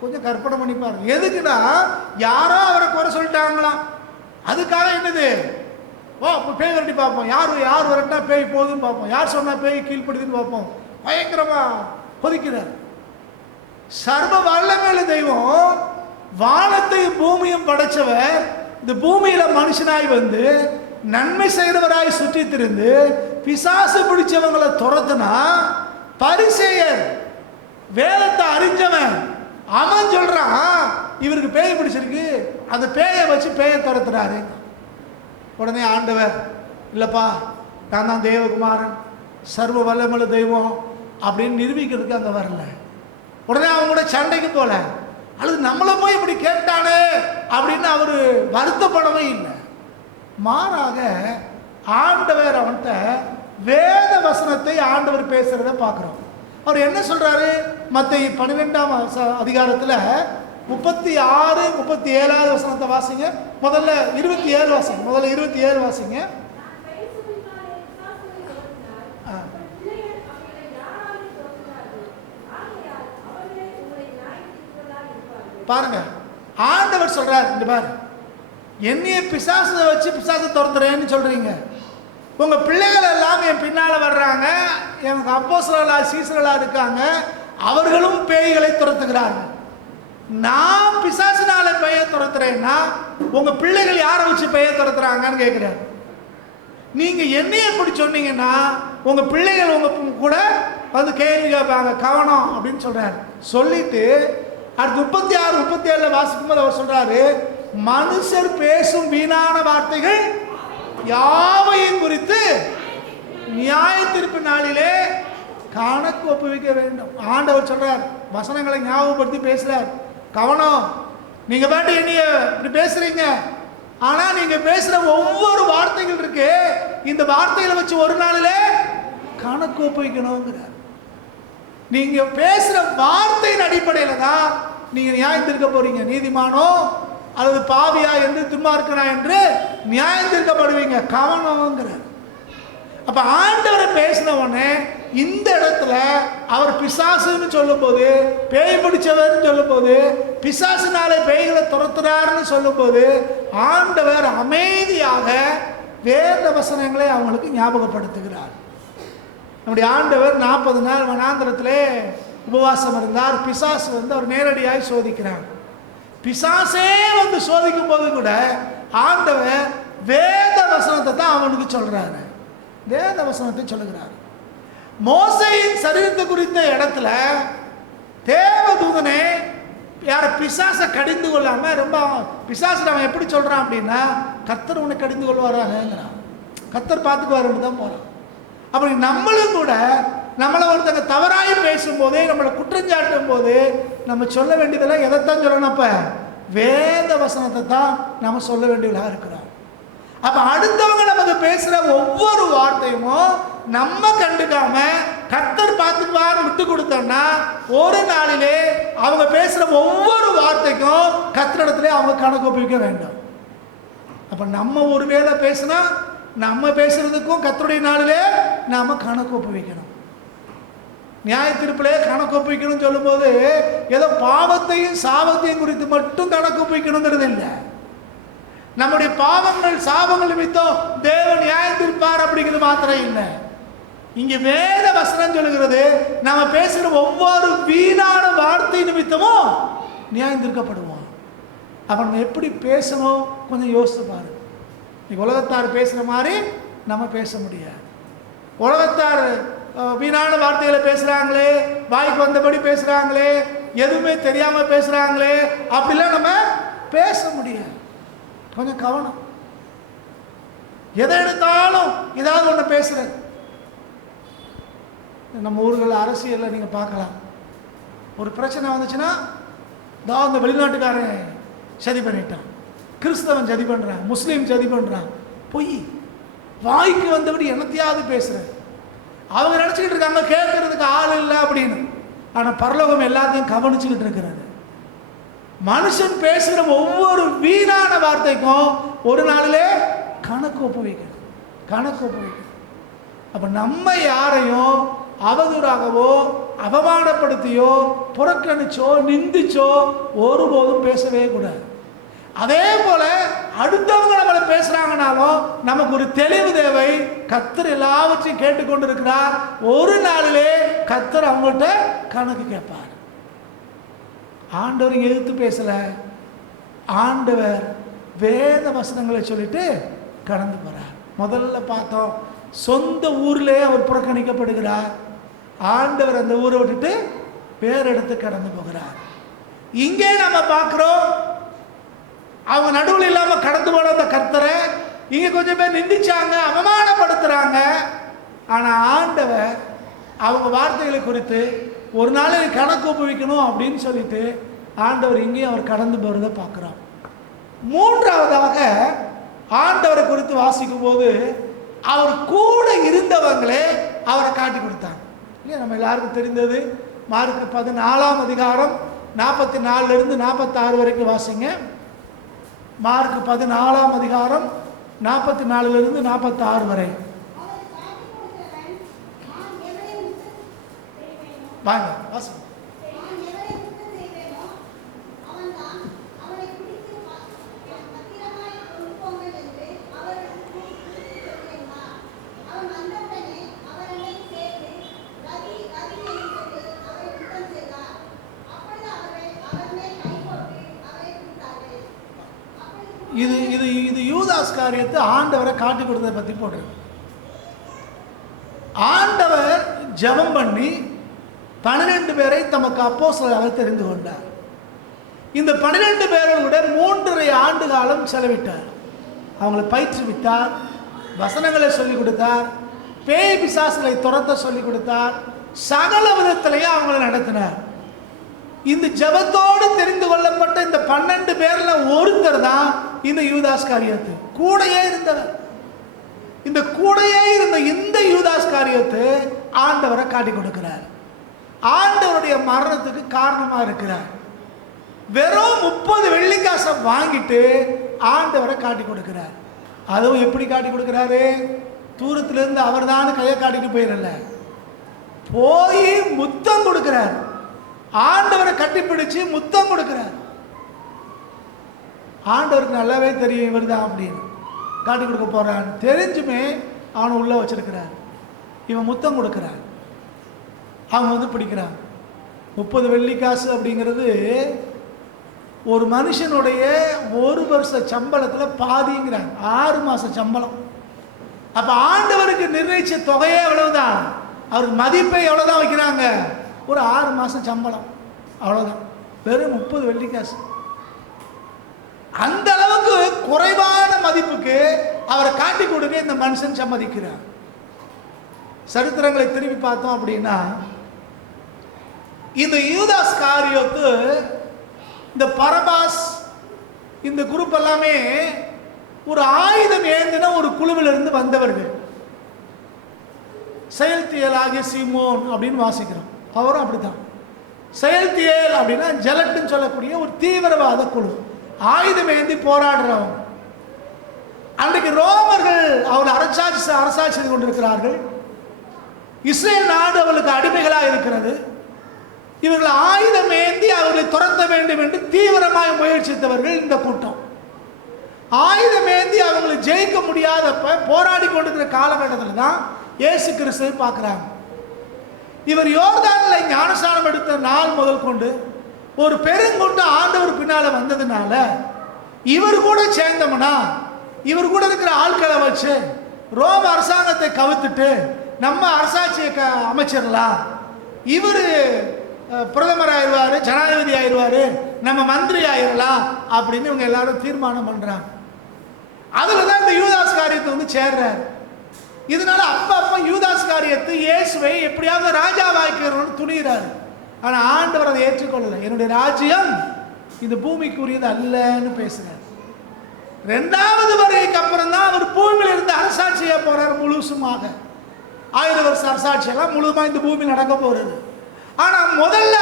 கொஞ்சம் கற்பனை பண்ணி பாருங்க. எதுக்குன்னா யாரோ அவரை குறை சொல்லிட்டாங்களாம், அதுக்காக என்னது, ஓ இப்போ பேய் விரட்டி பார்ப்போம், யார் விரட்டினா பேய் போகுதுன்னு பார்ப்போம், யார் சொன்னா பேய் கீழ்ப்படுதுன்னு பார்ப்போம். பயங்கரமா கொதிக்கிறார். சர்வ வல்லமையுள்ள தெய்வம், வானத்தையும் பூமியும் படைச்சவர், இந்த பூமியில மனுஷனாய் வந்து நன்மை செய்கிறவராய் சுற்றி திரிந்து பிசாசு பிடிச்சவங்களை துரத்துனா, பரிசேயர் வேதத்தை அறிஞ்சவன் அவன் சொல்றான் இவருக்கு பேய் பிடிச்சிருக்கு, அந்த பேயை வச்சு பேயை துரத்துறாரு. உடனே ஆண்டவர், இல்லப்பா நான் தான் தேவகுமாரன், சர்வ வல்லமையுள்ள தெய்வம் அப்படின்னு நிரூபிக்கிறதுக்கு அங்கே வரல. உடனே அவங்க கூட சண்டைக்கு போல, அல்லது நம்மளை போய் இப்படி கேட்டானே அப்படின்னு அவர் வருத்தப்படவே இல்லை. மாறாக ஆண்டவர் அவன்கிட்ட வேத வசனத்தை ஆண்டவர் பேசுறத பார்க்கிறோம். அவர் என்ன சொல்றாரு? மத்தேயு 12ஆம் அதிகாரத்தில் 36, 37 வசனத்தை வாசிங்க. முதல்ல 27 வாசிங்க. முதல்ல 27 வாசிங்க. பாருங்க, ஆண்டவர் சொல்றார், இந்த பாரு, என்னைய பிசாசை வச்சு பிசாசை துரத்துறேன்னு சொல்றீங்க, உங்க பிள்ளைகள் எல்லாம் என் பின்னால வர்றாங்க, எனக்கு அப்போஸ்தலர்களா சீசர்களா இருக்காங்க, அவர்களும் பேய்களை துரத்துகிறார்கள். நான் பிசாசினால பேயை துரத்துறேன்னா உங்க பிள்ளைகள் யாரை வச்சு பேயை துரத்துறாங்கன்னு கேட்கிறார். நீங்க என்னைய எப்படி சொன்னீங்கன்னா உங்க பிள்ளைகள் உங்க கூட வந்து கேள்வி கேட்பாங்க, கவனம் அப்படின்னு சொல்றாரு. சொல்லிட்டு அடுத்து 36, 37 வாசிக்கும் போது அவர் சொல்றாரு, மனுஷர் பேசும் வீணான வார்த்தைகள் யாவையும் குறித்து நியாய தீர்ப்பு நாளிலே கணக்கு ஒப்புவிக்க வேண்டும். ஆண்டவர் சொல்றார், வசனங்களை ஞாபகப்படுத்தி பேசுறார். கவனம், நீங்க பாட்டு என்னைய இப்படி பேசுறீங்க, ஆனா நீங்க பேசுற ஒவ்வொரு வார்த்தைகள் இருக்கு, இந்த வார்த்தைகளை வச்சு ஒரு நாளிலே கணக்கு ஒப்புவிக்கணுங்கிறார். நீங்க பேசுற வார்த்தையின் அடிப்படையில தான் நீங்க நியாயம் தீர்க்க போறீங்க. நீதிமானோ அல்லது பாவியா என்று துன்மார்க்கனா என்று நியாயம் தீர்க்கப்படுவீங்க. கவனம்ங்கிறார். அப்ப ஆண்டவரை பேசின உடனே இந்த இடத்துல அவர் பிசாசுன்னு சொல்லும் போது, பேய் பிடிச்சவர்னு சொல்லும் போது, பிசாசுனாலே பேய்களை துரத்துறாருன்னு சொல்லும் போது, ஆண்டவர் அமைதியாக வேத வசனங்களை அவங்களுக்கு ஞாபகப்படுத்துகிறார். நம்முடைய ஆண்டவர் 40 நாள் வனாந்திரத்திலே உபவாசம் இருந்தார். பிசாசு வந்து அவர் நேரடியாக சோதிக்கிறார். பிசாசே வந்து சோதிக்கும் போது கூட ஆண்டவர் வேத வசனத்தை தான் அவனுக்கு சொல்றாரு. வேத வசனத்தை சொல்லுகிறார். மோசேயின் சரீரத்தை குறித்த இடத்துல தேவதூதனே யார பிசாசை கடிந்து கொள்ளாம, ரொம்ப பிசாசு அவன் எப்படி சொல்றான் அப்படின்னா, கர்த்தர் உன்னை கடிந்து கொள்வாராங்கிறான், கர்த்தர் பார்த்துக்குவாருன்னு தான் போறான். அப்படி நம்மளும் கூட நம்மளை ஒருத்தங்க தவறாய் பேசும்போதே, நம்மளை குற்றஞ்சாட்டும் போது நம்ம சொல்ல வேண்டியதெல்லாம் எதைத்தான் சொல்லணும்? அப்ப வேத வசனத்தை தான் நம்ம சொல்ல வேண்டியதாக இருக்கிறோம். அப்ப அடுத்தவங்க நமக்கு பேசுற ஒவ்வொரு வார்த்தையும் நம்ம கண்டுக்காம கர்த்தர் பார்த்துக்குவான்னு விட்டு கொடுத்தோம்னா, ஒரு நாளிலே அவங்க பேசுற ஒவ்வொரு வார்த்தைக்கும் கர்த்தரிடத்திலே அவங்க கணக்கு ஒப்புவிக்க வேண்டும். அப்ப நம்ம ஒரு வேளை பேசினா நம்ம பேசுறதுக்கும் கர்த்தருடைய நாளிலே நாம கணக்கு ஒப்புவிக்கணும். நியாய தீர்ப்பிலே கணக்கு ஒப்புவிக்கணும்னு சொல்லும்போது ஏதோ பாவத்தையும் சாபத்தையும் குறித்து மட்டும் கணக்கு ஒப்புவிக்கணுங்கிறது இல்லை. நம்முடைய பாவங்கள் சாபங்கள் நிமித்தம் தேவன் நியாயம் தீர்ப்பார் அப்படிங்கிறது மாத்திரம் இல்லை. இங்க வேத வசனம் சொல்லுகிறது நம்ம பேசுகிற ஒவ்வொரு வீணான வார்த்தை நிமித்தமும் நியாயம் தீர்க்கப்படுவோம். அப்ப நம்ம எப்படி பேசணும் கொஞ்சம் யோசித்து பாரு. உலகத்தார் பேசுகிற மாதிரி நம்ம பேச முடியாது. உலகத்தார் வீணான வார்த்தைகளை பேசுகிறாங்களே, வாய்க்கு வந்தபடி பேசுகிறாங்களே, எதுவுமே தெரியாமல் பேசுகிறாங்களே, அப்படிலாம் நம்ம பேச முடியாது. கொஞ்சம் கவனம். எதை எடுத்தாலும் ஏதாவது ஒன்று பேசுகிறது. நம்ம ஊர்கள் அரசியலில் நீங்கள் பார்க்கலாம். ஒரு பிரச்சனை வந்துச்சுன்னா தான் அந்த வெளிநாட்டுக்காரன் சதி பண்ணிட்டான், கிறிஸ்தவன் சதி பண்ணுறான், முஸ்லீம் சதி பண்ணுறான். பொய். வாய்க்கு வந்தபடி என்னத்தையாவது பேசுகிறேன். அவங்க நினச்சிக்கிட்டு இருக்காங்க கேட்கறதுக்கு ஆள் இல்லை அப்படின்னு. ஆனால் பரலோகம் எல்லாத்தையும் கவனிச்சுக்கிட்டு இருக்கிறது. மனுஷன் பேசுகிற ஒவ்வொரு வீணான வார்த்தைக்கும் ஒரு நாளிலே கணக்கு ஒப்புவிக்கணும். கணக்கு ஒப்புவிக்கணும். அப்போ நம்ம யாரையும் அவதூறாகவோ அவமானப்படுத்தியோ புறக்கணிச்சோ நிந்திச்சோ ஒருபோதும் பேசவே கூடாது. அதே போல அடுத்தவங்க நம்மளை பேசுறாங்கனாலும் நமக்கு ஒரு தெளிவு தேவை. கர்த்தர் எல்லாவற்றையும் கேட்டுக்கொண்டு இருக்கிறார். ஒரு நாளிலே கர்த்தர் அவங்கள்ட்ட கணக்கு கேட்பார். ஆண்டவர் எதிர்த்து பேசல, ஆண்டவர் வேத வசனங்களை சொல்லிட்டு கடந்து போறார். முதல்ல பார்த்தோம், சொந்த ஊர்லே அவர் புறக்கணிக்கப்படுகிறார். ஆண்டவர் அந்த ஊரை விட்டுட்டு வேற இடத்துக்கு கடந்து போகிறார். இங்கே நம்ம பார்க்கிறோம், அவங்க நடுவில் இல்லாம கடந்து போன அந்த கர்த்தரை இங்க கொஞ்சம் பேர் நிந்திச்சாங்க, அவமானப்படுத்துறாங்க. ஆனா ஆண்டவர் அவங்க வார்த்தைகளை குறித்து ஒரு நாளைக்கு கணக்கு ஒப்புவிக்கணும் அப்படின்னு சொல்லிட்டு ஆண்டவர் இங்கேயும் அவர் கடந்து போறதை பார்க்கிறோம். மூன்றாவதாக ஆண்டவரை குறித்து வாசிக்கும் போது அவர் கூட இருந்தவங்களே அவரை காட்டி கொடுத்தாங்க. இல்லையா? நம்ம எல்லாருக்கும் தெரிந்தது. மார்க்கு 14 அதிகாரம் 44 46 வரைக்கும் வாசிங்க. மார்க்கு 14 அதிகாரம் 44 46 வரை வாங்க வாசிங்க. இது இது இது யூதாஸ் காரியத்தை ஆண்டவரை காட்டி கொடுத்ததை பற்றி போட்டிருக்கு. ஆண்டவர் ஜெபம் பண்ணி 12 பேரை தமக்கு அப்போஸ்தலராக தெரிந்து கொண்டார். இந்த 12 பேரோட 3.5 ஆண்டு காலம் செலவிட்டார். அவங்களை பயிற்றுவித்தார், வசனங்களை சொல்லிக் கொடுத்தார், பேய் பிசாசுகளை துரத்த சொல்லிக் கொடுத்தார், சகல விதத்திலையும் அவங்களை நடத்தினார். இந்த ஜெபத்தோடு தெரிந்து கொள்ளப்பட்ட இந்த 12 பேர்ல ஒருத்தர் தான் இந்த யூதாஸ் காரியத்து. கூடையே இருந்தவர். இந்த கூடையே இருந்த இந்த யூதாஸ் காரியத்து ஆண்டவரை காட்டி கொடுக்கிறார். ஆண்டவருடைய மரணத்துக்கு காரணமா இருக்கிறார். வெறும் 30 வெள்ளிக்காசை வாங்கிட்டு ஆண்டவரை காட்டி கொடுக்கிறார். அதுவும் எப்படி காட்டி கொடுக்கிறாரு? தூரத்திலிருந்து அவர் தான் கையை காட்டிட்டு போயிடல, போய் முத்தம் கொடுக்கிறார். ஆண்டவரை கட்டிப்பிடிச்சு முத்தம் கொடுக்கிறார். ஆண்டவருக்கு நல்லாவே தெரியும் இவர் தான் அப்படின்னு காட்டி கொடுக்க போறான். தெரிஞ்சுமே அவனை உள்ள வச்சிருக்கிறார். இவன் முத்தம் கொடுக்கிறான். அவங்க வந்து பிடிக்கிறாங்க. 30 வெள்ளிக்காசு அப்படிங்கிறது ஒரு மனுஷனுடைய 1 வருஷ சம்பளத்தில் பாதிங்கிறாங்க. 6 மாச சம்பளம். அப்ப ஆண்டவருக்கு நிர்ணயிச்ச தொகையே எவ்வளவுதான், அவருக்கு மதிப்பை எவ்வளவுதான் வைக்கிறாங்க? ஒரு 6 மாசம் சம்பளம், அவ்வளவுதான். வெறும் 30 வெள்ளிக்காசு. அந்த அளவுக்கு குறைவான மதிப்புக்கு அவரை காட்டி கொடுக்க இந்த மனுஷன் சம்மதிக்கிறார். சரித்திரங்களை திரும்பி பார்த்தோம் அப்படின்னா இந்த யூதாஸ் காரியோத்து, இந்த பரபாஸ், இந்த குரூப் எல்லாமே ஒரு ஆயுதம் ஏந்தின ஒரு குழுவிலிருந்து வந்தவர்கள். செயல்தியலாகிய சீமோன் அப்படின்னு வாசிக்கிறோம். அவரும் அப்படித்தான். செயல்தியல் அப்படின்னா ஜெலட்டுன்னு சொல்லக்கூடிய ஒரு தீவிரவாத குழு, ஆயுதம் ஏந்தி போராடுறவங்க. அன்றைக்கு ரோமர்கள் அவர்கள் அரசாட்சி செய்து கொண்டிருக்கிறார்கள். இஸ்ரேல் நாடு அவர்களுக்கு அடிமைகளாக இருக்கிறது. இவர்கள் ஆயுதம் ஏந்தி அவர்களை துரத்த வேண்டும் என்று தீவிரமாக முயற்சித்தவர்கள் இந்த கூட்டம். ஆயுதம் ஏந்தி அவங்களை ஜெயிக்க முடியாதப்ப போராடி கொண்டிருக்கிற காலகட்டத்தில் தான் இயேசு கிறிஸ்துவை பார்க்குறாங்க. இவர் யோர்தானில் ஞானஸ்நானம் எடுத்த நாள் முதல் கொண்டு ஒரு பெருங்கூட்டம் ஆண்டவர் பின்னால் வந்ததுனால இவர் கூட சேர்ந்தோம்னா, இவர் கூட இருக்கிற ஆட்களை வச்சு ரோம அரசாங்கத்தை கவுத்துட்டு நம்ம அரசாட்சியை அமைச்சிடலாம், இவர் பிரதமர் ஆயிடுவார், ஜனாதிபதி ஆயிடுவார், நம்ம மந்திரி ஆயிடலாம் அப்படின்னு இவங்க எல்லாரும் தீர்மானம் பண்ணுறாங்க. அதில் தான் இந்த யூதாஸ் காரியத்தை வந்து சேர்றார். இதனால அப்ப யூதாஸ் காரியத்தை இயேசுவை எப்படியாவது ராஜாவாக்கிறோன்னு துணிகிறாரு. ஆனால் ஆண்டவர் அதை ஏற்றுக்கொள்ளலை. என்னுடைய ராஜ்யம் இந்த பூமிக்குரியது அல்லன்னு பேசுறார். 2வது வருகைக்கு அப்புறம் தான் அவர் பூமியில் இருந்து அரசாட்சியா போறார். முழுசுமாக 1000 வருஷ அரசாட்சியெல்லாம் முழுமா இந்த பூமியில் நடக்க போறது. ஆனால் முதல்ல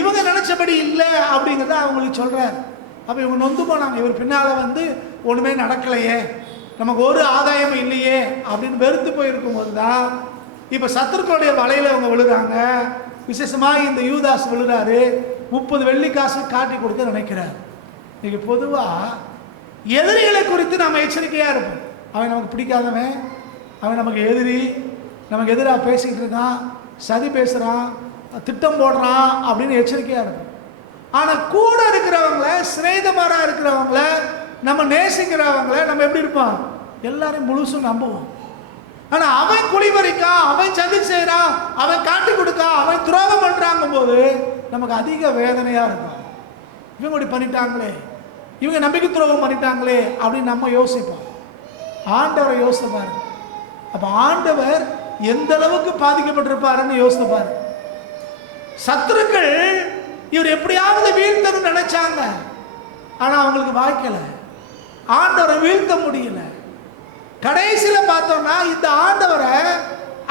இவங்க நினைச்சபடி இல்லை அப்படிங்கிறத அவங்களுக்கு சொல்றாரு. அப்போ இவங்க நொந்து போனாங்க. இவர் பின்னால் வந்து ஒன்றுமே நடக்கலையே, நமக்கு ஒரு ஆதாயமும் இல்லையே அப்படின்னு வெறுத்து போயிருக்கும் போது தான் இப்போ சத்துருக்களுடைய வலையில் அவங்க விழுறாங்க. விசேஷமாக இந்த யூதாஸ் விழுறாரு. 30 வெள்ளிக்காசு காட்டி கொடுக்க நினைக்கிறார். இன்னைக்கு பொதுவாக எதிரிகளை குறித்து நம்ம எச்சரிக்கையாக இருப்போம். அவன் நமக்கு பிடிக்காதவன், அவன் நமக்கு எதிரி, நமக்கு எதிராக பேசிக்கிட்டு இருக்கான், சதி பேசுகிறான், திட்டம் போடுறான் அப்படின்னு எச்சரிக்கையாக இருக்கும். ஆனால் கூட இருக்கிறவங்கள, சிநேகிதமாராக இருக்கிறவங்கள, நம்ம நேசிக்கிறவங்கள நம்ம எப்படி இருப்போம்? எல்லாரையும் முழுசும் நம்புவோம். ஆனால் அவன் குடிபறிக்கான், அவன் சதி செய்கிறான், அவன் காட்டி கொடுக்கான், அவன் துரோகம் பண்ணுறாங்கும் போது நமக்கு அதிக வேதனையாக இருக்கும். இவங்க இப்படி பண்ணிட்டாங்களே, இவங்க நம்பிக்கை துரோகம் பண்ணிட்டாங்களே அப்படின்னு நம்ம யோசிப்போம். ஆண்டவரை யோசித்து பாருங்க. அப்போ ஆண்டவர் எந்த அளவுக்கு பாதிக்கப்பட்டிருப்பாருன்னு யோசித்து பாருங்க. சத்துருக்கள் இவர் எப்படியாவது வீழ்த்தணும்னு நினைச்சாங்க, ஆனால் அவங்களுக்கு வாய்க்கலை. ஆண்டவரை வீழ்த்த முடியல. கடைசியில் பார்த்தோம்னா இந்த ஆண்டவரை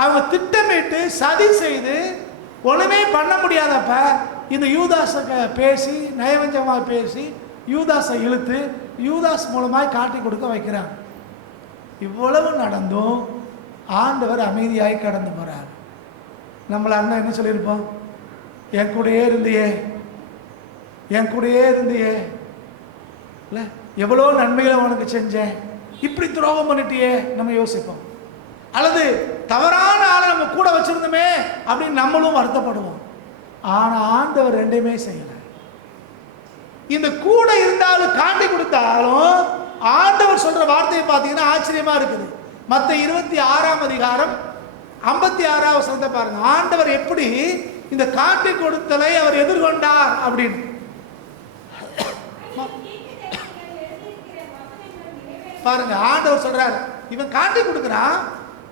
அவங்க திட்டமிட்டு சதி செய்து ஒன்றுமே பண்ண முடியாதப்ப இந்த யூதாஸை பேசி, நயவஞ்சமாக பேசி யூதாஸை இழுத்து யூதாஸ் மூலமாக காட்டி கொடுக்க வைக்கிறாங்க. இவ்வளவு நடந்தும் ஆண்டவர் அமைதியாகி கடந்து போகிறார். நம்மளை அண்ணன் என்ன சொல்லியிருப்போம்? என் கூடயே இருந்தியே, என் கூடயே இருந்தியே, இல்லை எவ்வளோ நன்மைகளை உனக்கு செஞ்சேன், இப்படி துரோகம் பண்ணிட்டியே நம்ம யோசிப்போம். அல்லது தவறான ஆளை நம்ம கூட வச்சிருந்தோமே அப்படின்னு நம்மளும் வருத்தப்படுவோம். ஆனால் ஆண்டவர் ரெண்டுமே செய்யலை. இந்த கூட இருந்தாலும் காட்டி கொடுத்தாலும் ஆண்டவர் சொல்ற வார்த்தையை பார்த்தீங்கன்னா ஆச்சரியமா இருக்குது. மத்த 26ஆம் அதிகாரம் 56ஆவது வசனத்தை பாருங்க. ஆண்டவர் எப்படி இந்த காட்டி கொடுத்தலை அவர் எதிர்கொண்டார் அப்படின்னு பாருங்க. ஆண்டவர் சொல்றாரு, இவன் காட்டி கொடுக்கிறான்,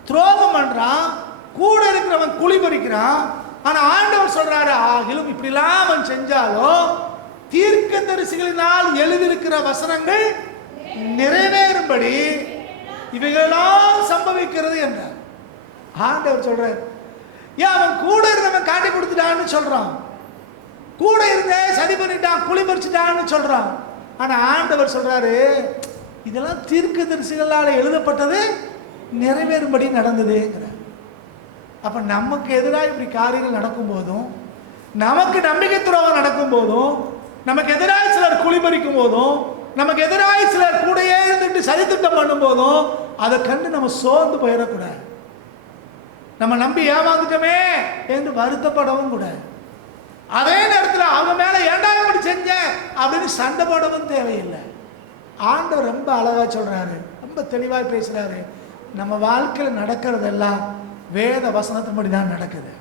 துரோகம் பண்றான், கூட இருக்கிறவன் குழி பறிக்கிறான். ஆனா ஆண்டவர் சொல்றாரு, ஆகிலும் இப்படிலாம் அவன் செஞ்சாலும் தீர்க்கதரிசிகளினால் எழுதியிருக்கிற வசனங்கள் நிறைவேறும்படி இவைகளெல்லாம் சம்பவிக்கிறது என்றார். ஆண்டவர் சொல்றார், ஏன் அவன் கூட இருந்தவன் காட்டி கொடுத்துட்டான்னு சொல்றான், கூட இருந்தே சதி பண்ணிட்டான், குழி பறிச்சுட்டான்னு சொல்றான். ஆனா ஆண்டவர் சொல்றாரு, இதெல்லாம் தீர்க்கதரிசிகளால் எழுதப்பட்டது நிறைவேறும்படி நடந்ததுங்கிறார். அப்ப நமக்கு எதிராக இப்படி காரியங்கள் நடக்கும் போதும், நமக்கு நம்பிக்கை துரோகம் நடக்கும் போதும், நமக்கு எதிராக சிலர் குளிபறிக்கும் போதும், நமக்கு எதிராக சிலர் கூடையே இருந்துட்டு சதித்திட்டம் பண்ணும் போதும் அதை கண்டு நம்ம சோர்ந்து போயிடக்கூடாது. நம்ம நம்பி ஏமாந்துட்டோமே என்று வருத்தப்படவும் கூடாது. அதே நேரத்தில் அவங்க மேல ஏண்டா இப்படி செஞ்ச அப்படின்னு சண்டை போடவும் தேவையில்லை. ஆண்டவர் ரொம்ப அழகா சொல்றாரு, ரொம்ப தெளிவாக பேசுறாரு. நம்ம வாழ்க்கையில் நடக்கிறதெல்லாம் வேத வசனத்தின்படி தான் நடக்குது.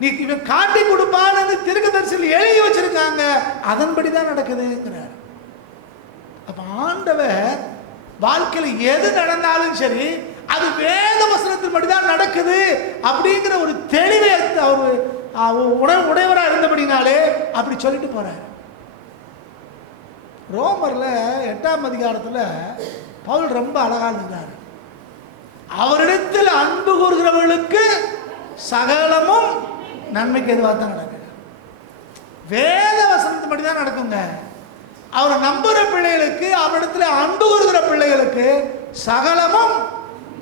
நீ இவன் காட்டி கொடுப்பான்னு தீர்க்கதரிசியில் எழுதி வச்சிருக்காங்க, அதன்படி தான் நடக்குதுங்கிறார். அப்ப ஆண்டவர் வாழ்க்கையில் எது நடந்தாலும் சரி அது வேத வசனத்தின்படி தான் நடக்குது அப்படிங்கிற ஒரு தெளிவை அவர் உடையவராக இருந்தபடினாலே அப்படி சொல்லிட்டு போறார். ரோமர்ல 8ஆம் அதிகாரத்தில் பவுல் ரொம்ப அழகா இருந்தார். அவரிடத்தில் அன்பு கூறுகிறவர்களுக்கு சகலமும் நன்மைக்கு எதுவாக தான் நடக்குது. வேத வசனத்தின்படி தான் நடக்குங்க. அவரை நம்புகிற பிள்ளைகளுக்கு, அவரிடத்துல அன்பு கூறுகிற பிள்ளைகளுக்கு சகலமும்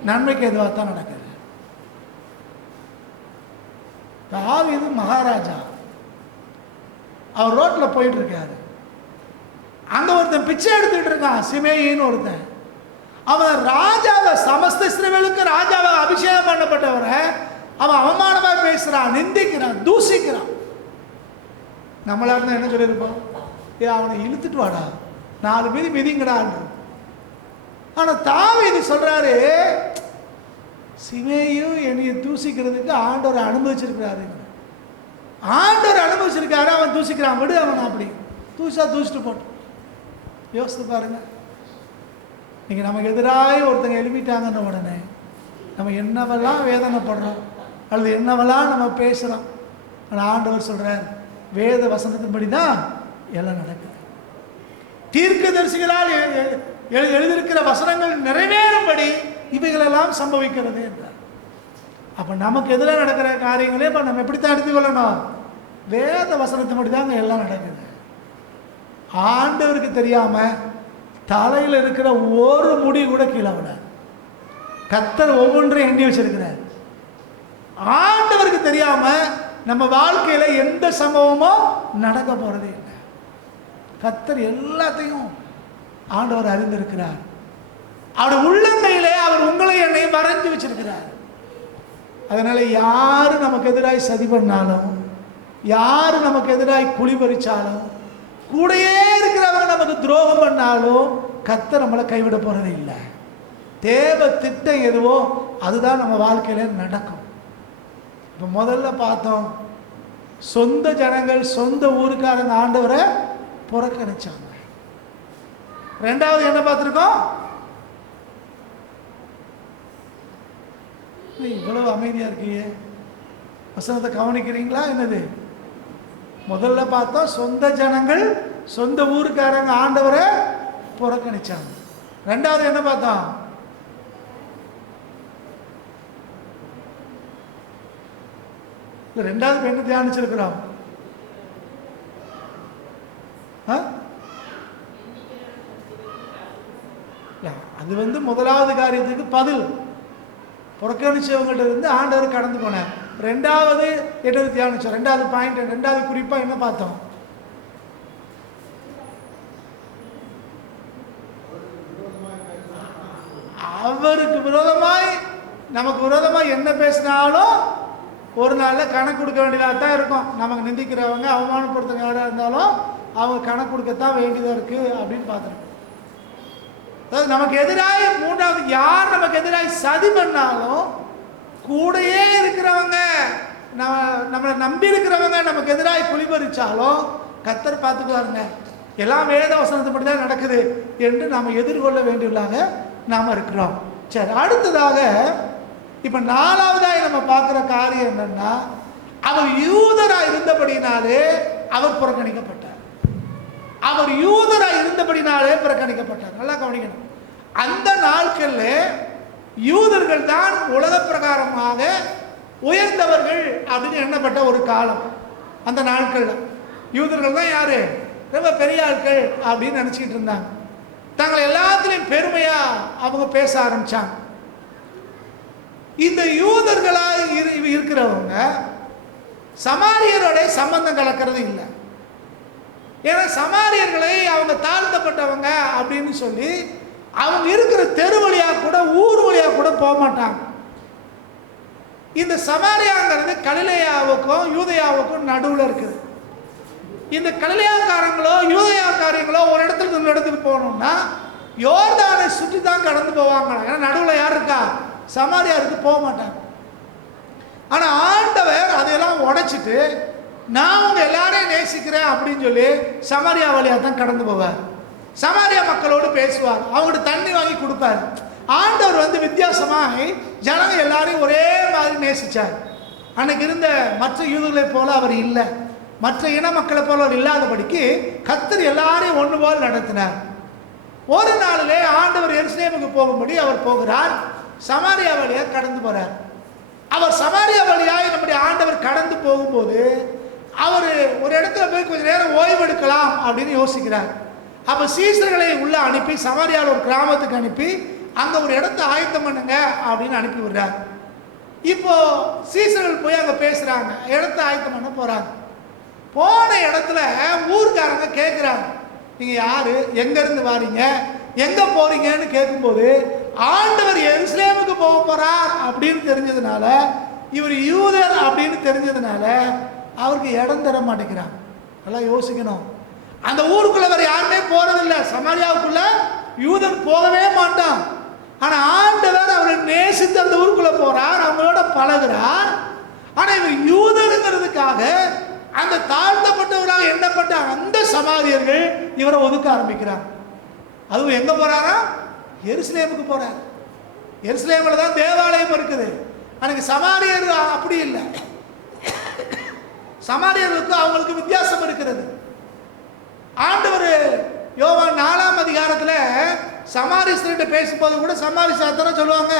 நன்மைக்கு எதுவாக தான் நடக்குது. தாவீது மகாராஜா, அவர் ரோட்டில் போயிட்டு இருக்காரு. அங்கே ஒருத்தன் பிச்சை எடுத்துட்டு இருக்கான், சிமேயின்னு ஒருத்தன். அவன் ராஜாவை, சமஸ்த இஸ்ரவேலுக்கு ராஜாவை அபிஷேகம் பண்ணப்பட்டவரை அவன் அவமானமாக பேசுகிறான், நிந்திக்கிறான், தூசிக்கிறான். நம்மளா இருந்தால் என்ன சொல்லியிருப்போம்? அவனை இழுத்துட்டு வாடா, 4 மீதி மிதிங்கடான். ஆனால் தாவீது சொல்றாரு, சிமேயும் என்னைய தூசிக்கிறதுக்கு ஆண்டவர் அனுமதிச்சிருக்கிறாரு. ஆண்டவர் அனுமதிச்சிருக்காரு, அவன் தூசிக்கிறான், விடு அவன். அப்படி தூசிட்டு போட்டு யோசித்து பாருங்க. நீங்கள் நமக்கு எதிராக ஒருத்தங்க எழுப்பிட்டாங்கன்ற உடனே நம்ம என்னவெல்லாம் வேதனைப்படுறோம், அல்லது என்னவெல்லாம் நம்ம பேசுகிறோம். ஆனால் ஆண்டவர் சொல்கிறார், வேத வசனத்தின்படி தான் எல்லாம் நடக்குது. தீர்க்கதரிசிகளால் எழுதியிருக்கிற வசனங்கள் நிறைவேறும்படி இவைகளெல்லாம் சம்பவிக்கிறது என்றார். அப்போ நமக்கு எதிராக நடக்கிற காரியங்களே இப்போ நம்ம எப்படித்தான் எடுத்துக்கொள்ளணும்? வேத வசனத்தின்படி தாங்க எல்லாம் நடக்குது. ஆண்டவருக்கு தெரியாம தலையில் இருக்கிற ஒரு முடி கூட கீழே விட கர்த்தர் ஒவ்வொன்றையும் எண்ணி வச்சிருக்கிறார். ஆண்டவருக்கு தெரியாம நம்ம வாழ்க்கையில எந்த சம்பவமும் நடக்க போறதே இல்லை. கர்த்தர் எல்லாத்தையும் ஆண்டவர் அறிந்திருக்கிறார். அவருடைய உள்ளங்கையிலே அவர் உங்களை என்னையும் வரைஞ்சு வச்சிருக்கிறார். அதனால யாரு நமக்கு எதிராய் சதி பண்ணாலும், யாரு நமக்கு எதிராய் குழி பறிச்சாலும், கூடையே இருக்கிறவங்க நமக்கு துரோகம் பண்ணாலும் கர்த்தர் நம்மளை கைவிட போறதே இல்லை. தேவ திட்டம் எதுவோ அதுதான் நம்ம வாழ்க்கையில நடக்கும். இப்போ முதல்ல பார்த்தோம், சொந்த ஜனங்கள், சொந்த ஊருக்காரங்க ஆண்டவரை புறக்கணிச்சாங்க. ரெண்டாவது என்ன பார்த்துருக்கோம்? இவ்வளவு அமைதியா இருக்கீங்க, வசனத்தை கவனிக்கிறீங்களா? என்னது முதல்ல பார்த்தோம், சொந்த ஜனங்கள், சொந்த ஊருக்காரங்க ஆண்டவரை புறக்கணிச்சாங்க. ரெண்டாவது என்ன பார்த்தோம்? ரெண்டாவது என்ன தியானிச்சிருக்கிறோம்? அது முதலாவது காரியத்துக்கு பதில். புறக்கணிச்சவங்கள்ட்ட இருந்து ஆண்டவர் கடந்து போனார். ரெண்டாவது என்னது தியானிச்சோம்? ரெண்டாவது பாயிண்ட், ரெண்டாவது குறிப்பா என்ன பார்த்தோம்? அவருக்கு விரோதமாய், நமக்கு விரோதமாய் என்ன பேசினாலும் ஒரு நாளில் கணக்கு கொடுக்க வேண்டியதாக தான் இருக்கும். நமக்கு நிந்திக்கிறவங்க, அவமானப்படுத்துங்க யாராக இருந்தாலும் அவங்க கணக்கு கொடுக்கத்தான் வேண்டியதாக இருக்குது அப்படின்னு பார்த்துருக்கோம். அதாவது நமக்கு எதிராக, மூன்றாவது, யார் நமக்கு எதிராக சதி பண்ணாலும் கூடையே இருக்கிறவங்க, நம்மளை நம்பி இருக்கிறவங்க நமக்கு எதிராக குளிபறிச்சாலும் கர்த்தர் பார்த்துக்குவாருங்க. எல்லாம் வேத வசனத்துப்படி தான் நடக்குது என்று நாம் எதிர்கொள்ள வேண்டியவர்களாக நாம் இருக்கிறோம். சரி, அடுத்ததாக இப்போ நாலாவதாக நம்ம பார்க்குற காரியம் என்னன்னா, அவர் யூதராக இருந்தபடினாலே அவர் புறக்கணிக்கப்பட்டார். அவர் யூதராக இருந்தபடினாலே புறக்கணிக்கப்பட்டார். நல்லா கவனிக்கணும். அந்த நாட்களில் யூதர்கள் தான் உலக பிரகாரமாக உயர்ந்தவர்கள் அப்படின்னு எண்ணப்பட்ட ஒரு காலம். அந்த நாட்கள்ல யூதர்கள் தான் யாரு? ரொம்ப பெரிய ஆட்கள் அப்படின்னு நினச்சிக்கிட்டு இருந்தாங்க. தங்களை எல்லாத்துலேயும் பெருமையா அவங்க பேச ஆரம்பிச்சாங்க. இந்த யூதர்களாக இருக்கிறவங்க சமாரியரோட சம்பந்தம் கலக்கிறது இல்லை. ஏன்னா சமாரியர்களை அவங்க தாழ்த்தப்பட்டவங்க அப்படின்னு சொல்லி அவங்க இருக்கிற தெரு வழியா கூட, ஊர் வழியா கூட போக மாட்டாங்க. இந்த சமாரியாங்கிறது கலிலேயாவுக்கும் யூதேயாவுக்கும் நடுவில் இருக்குது. இந்த கலிலேயாக்காரங்களோ யூதேயாக்காரங்களோ ஒரு இடத்துல இன்னொரு இடத்துக்கு போகணும்னா யோர்தானை சுற்றி தான் கடந்து போவாங்க. ஏன்னா நடுவில் யார் இருக்கா? சமாரியாருக்கு போக மாட்டாங்க. ஆனால் ஆண்டவர் அதையெல்லாம் உடைச்சிட்டு, நான் உங்க எல்லாரையும் நேசிக்கிறேன் அப்படின்னு சொல்லி சமாரியா வழியா தான் கடந்து போவார். சமாரியா மக்களோடு பேசுவார், அவங்களுக்கு தண்ணி வாங்கி கொடுப்பார். ஆண்டவர் வித்தியாசமாக ஜனங்க எல்லாரையும் ஒரே மாதிரி நேசிச்சார். அன்னைக்கு இருந்த மற்ற யூதர்களை போல அவர் இல்லை, மற்ற இன மக்களை போல அவர் இல்லாதபடிக்கு கர்த்தர் எல்லாரையும் ஒன்று போல் நடத்தினார். ஒரு நாளிலே ஆண்டவர் எருசலேமுக்கு போகும்படி அவர் போகிறார். சமாரியா வழியா கடந்து போறார். அவர் சமாரியா வழியாய் நம்முடைய ஆண்டவர் கடந்து போகும்போது அவர் ஒரு இடத்துல போய் கொஞ்ச நேரம் ஓய்வு எடுக்கலாம் அப்படின்னு யோசிக்கிறார். அப்போ சீசர்களை உள்ள அனுப்பி சமாரியாவில் ஒரு கிராமத்துக்கு அனுப்பி அங்கே ஒரு இடத்த ஆயத்தம் பண்ணுங்க அப்படின்னு அனுப்பி விடுறார். இப்போ சீசர்கள் போய் அங்கே பேசுகிறாங்க, இடத்த ஆயத்தம் பண்ண போகிறாங்க. போன இடத்துல ஊர்க்காரங்க கேட்குறாங்க, நீங்கள் யார், எங்கேருந்து வாரீங்க, எங்கே போகிறீங்கன்னு கேட்கும்போது ஆண்டவர் எருசலேமுக்கு போக போகிறார் அப்படின்னு தெரிஞ்சதுனால, இவர் யூதர் அப்படின்னு தெரிஞ்சதுனால அவருக்கு இடம் தர மாட்டேங்கிறாங்க. நல்லா யோசிக்கணும். அந்த ஊருக்குள்ள வேற யாருமே போறதில்லை. சமாரியாவுக்குள்ள யூதன் போகவே மாட்டான். ஆனால் ஆண்டவர் அவரை நேசித்து அந்த ஊருக்குள்ள போறார், அவங்களோட பழகிறார். ஆனால் இவர் யூதருங்கிறதுக்காக அந்த தாழ்த்தப்பட்டவராக எண்ணப்பட்ட அந்த சமாரியர்கள் இவரை ஒதுக்க ஆரம்பிக்கிறார். அதுவும் எங்க போறாரா? எருசலேமுக்கு போறார். எருசலேமில் தான் தேவாலயம் இருக்குது. அன்னைக்கு சமாரியர் அப்படி இல்லை. சமாரியர்களுக்கு அவங்களுக்கு வித்தியாசம் இருக்கிறது. ஆண்டவர் யோவான் 4ஆம் அதிகாரத்தில் சமாரிஸ்தர்கிட்ட பேசும்போது கூட சமாரிஸ்தர் சொல்லுவாங்க,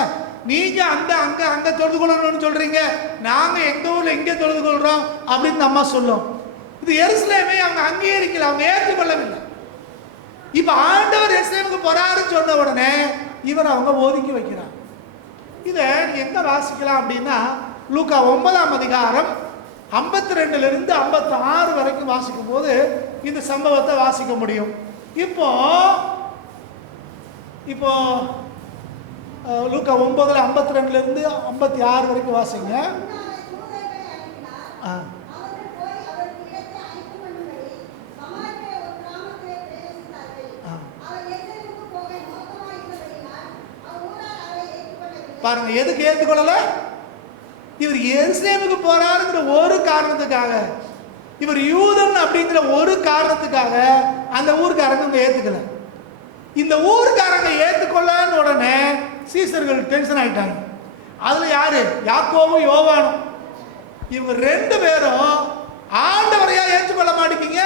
நீங்க அங்க தொழுது கொள்ளணும்னு சொல்றீங்க, நாங்க எங்க ஊர்ல இங்கே தொழுது கொள்றோம் அப்படின்னு அம்மா சொல்லும். இது எருசலேமை அவங்க அங்கீகரிக்கல, அவங்க ஏற்றுக்கொள்ளவில்லை. இப்ப ஆண்டவர் எருசலேமுக்கு போறாருன்னு சொன்ன உடனே இவர் அவங்க ஒதுக்கி வைக்கிறார். இதை எங்க வாசிக்கலாம் அப்படின்னா லூக்கா 9ஆம் அதிகாரம் 52லிருந்து 56 வரைக்கும் வாசிக்கும் போது இந்த சம்பவத்தை வாசிக்க முடியும். இப்போ லூக்கா 9ல் 52லிருந்து 56 வரைக்கும் வாசிங்க. பாருங்க, எதுக்கு ஏற்றுக்கொள்ளல? இவர் எருசலேமுக்கு போறாருங்கிற ஒரு காரணத்துக்காக, இவர் யூதன் அப்படிங்கிற ஒரு காரணத்துக்காக அந்த ஊருக்காரங்க ஏத்துக்கல. இந்த ஊருக்காரங்க ஏற்றுக்கொள்ளன்னு உடனே சீசர்கள் டென்ஷன் ஆயிட்டாங்க. அதுல யாரு? யாக்கோபும் யோவானும். இவங்க 2 பேரும் ஆண்டவரையா ஏற்றுக்கொள்ள மாட்டேங்க,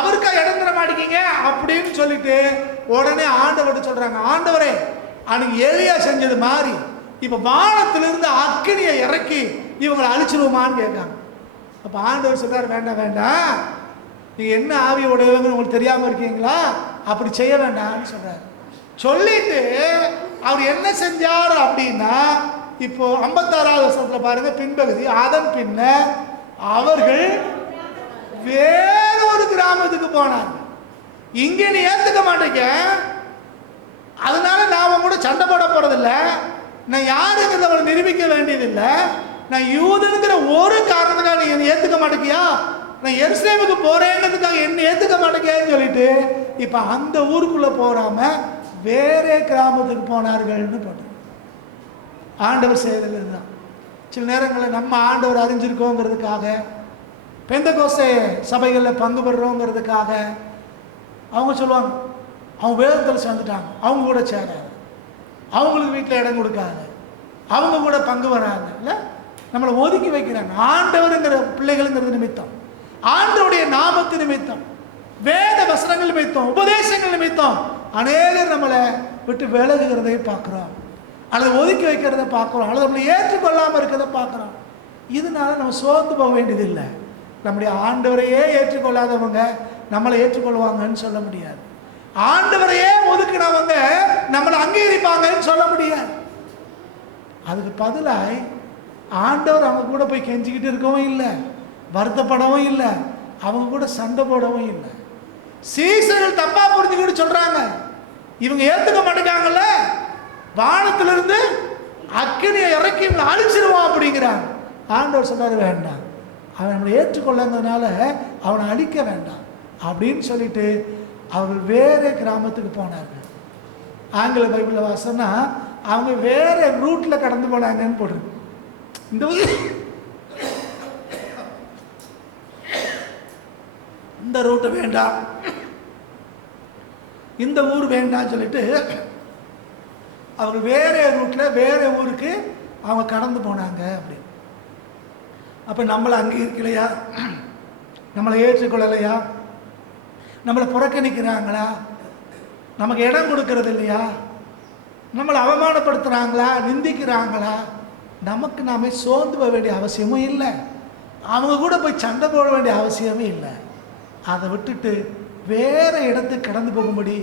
அவருக்கா இடம் தர மாட்டேங்க அப்படின்னு சொல்லிட்டு உடனே ஆண்டவர்கிட்ட சொல்றாங்க, ஆண்டவரே அன்னைக்கு எலியா செஞ்சது மாதிரி இப்ப வானத்திலிருந்து அக்கினியை இறக்கி இவங்களை அழிச்சிருவோமான்னு கேட்காங்க. அப்ப ஆண்டவர் சொல்றாரு, வேண்டாம் வேண்டாம், நீங்க என்ன ஆவி உடையவங்க உங்களுக்கு தெரியாம இருக்கீங்களா, அப்படி செய்ய வேண்டாம்னு சொல்றாரு. சொல்லிட்டு அவர் என்ன செஞ்சார் அப்படின்னா, இப்போ 56வது வசனத்துல பாருங்க பின்பகுதி, அதன் பின்ன அவர்கள் வேறொரு கிராமத்துக்கு போனாங்க. இங்க நீ ஏத்துக்க மாட்டேங்க, அதனால நான் கூட சண்டை போட போறதில்லை, நான் யாருங்கிறத அவளை நிரூபிக்க வேண்டியதில்லை, நான் யூதனுங்கிற ஒரு காரணத்துக்காக நீ என்னை ஏத்துக்க மாட்டேங்கியா, நான் எருசலேமுக்கு போறேங்கிறதுக்காக என்ன ஏத்துக்க மாட்டேங்கியான்னு சொல்லிட்டு இப்ப அந்த ஊருக்குள்ள போறாம வேற கிராமத்துக்கு போனார்கள்னு போட்டு ஆண்டவர் செய்தது இதுதான். சில நேரங்களில் நம்ம ஆண்டவர் அறிஞ்சிருக்கோங்கிறதுக்காக, பெந்தகோஸ்தே சபைகளில் பங்கு பெறுறோங்கிறதுக்காக அவங்க சொல்லுவாங்க, அவங்க வேதத்தில் சேர்ந்துட்டாங்க, அவங்க கூட சேராது, அவங்களுக்கு வீட்டில் இடம் கொடுக்காது, அவங்க கூட பங்கு வராது, இல்லை நம்மளை ஒதுக்கி வைக்கிறாங்க. ஆண்டவருங்கிற பிள்ளைகளுங்கிறது நிமித்தம், ஆண்டவருடைய நாமத்து நிமித்தம், வேத வசனங்கள் நிமித்தம், உபதேசங்கள் நிமித்தம் அநேகர் நம்மளை விட்டு விலகுகிறதை பார்க்குறோம், அல்லது ஒதுக்கி வைக்கிறத பார்க்குறோம், அல்லது நம்மளை ஏற்றுக்கொள்ளாமல் இருக்கிறத பார்க்குறோம். இதனால நம்ம சோர்ந்து போக வேண்டியதில்லை. நம்முடைய ஆண்டவரையே ஏற்றுக்கொள்ளாதவங்க நம்மளை ஏற்றுக்கொள்வாங்கன்னு சொல்ல முடியாது. ஆண்டவரையே ஒதுக்கினவங்க நம்மளை அங்கீகரிப்பாங்கன்னு சொல்ல முடியாது. அதுக்கு பதிலாய் ஆண்டவர் அவங்க கூட போய் கெஞ்சிக்கிட்டு இருக்கவும் இல்லை, வருத்தப்படவும் இல்லை, அவங்க கூட சண்டை போடவும் இல்லை. சீசர்கள் தப்பா புரிஞ்சுக்கிட்டு சொல்றாங்க, இவங்க ஏத்துக்க மாட்டேங்காங்கல்ல, வானத்திலிருந்து அக்கினியை இறக்கி அழிச்சிருவான் அப்படிங்கிறாங்க. ஆண்டவர் சொல்றாரு, வேண்டாம், அவன் நம்மளை ஏற்றுக்கொள்ளங்கிறதுனால அவனை அழிக்க வேண்டாம் அப்படின்னு சொல்லிட்டு அவர்கள் வேற கிராமத்துக்கு போனார்கள். ஆங்கில பைபிளில் வாசனா அவங்க வேற ரூட்ல கடந்து போனாங்கன்னு போடுறது. இந்த ரூட்டை வேண்டாம், இந்த ஊர் வேண்டாம் சொல்லிட்டு அவங்க வேற ரூட்ல வேற ஊருக்கு அவங்க கடந்து போனாங்க. அப்படி அப்ப நம்மளை அங்கீகரிக்கலையா, நம்மளை ஏற்றுக்கொள்ளலையா, நம்மளை புறக்கணிக்கிறாங்களா, நமக்கு இடம் கொடுக்கறது இல்லையா, நம்மளை அவமானப்படுத்துகிறாங்களா, நிந்திக்கிறாங்களா, நமக்கு நாம சோர்ந்து போக வேண்டிய அவசியமும் இல்லை. அவங்க கூட போய் சண்டை போட வேண்டிய அவசியமே இல்லை. அதை விட்டுட்டு வேற இடத்துக்கு கடந்து போகும்படி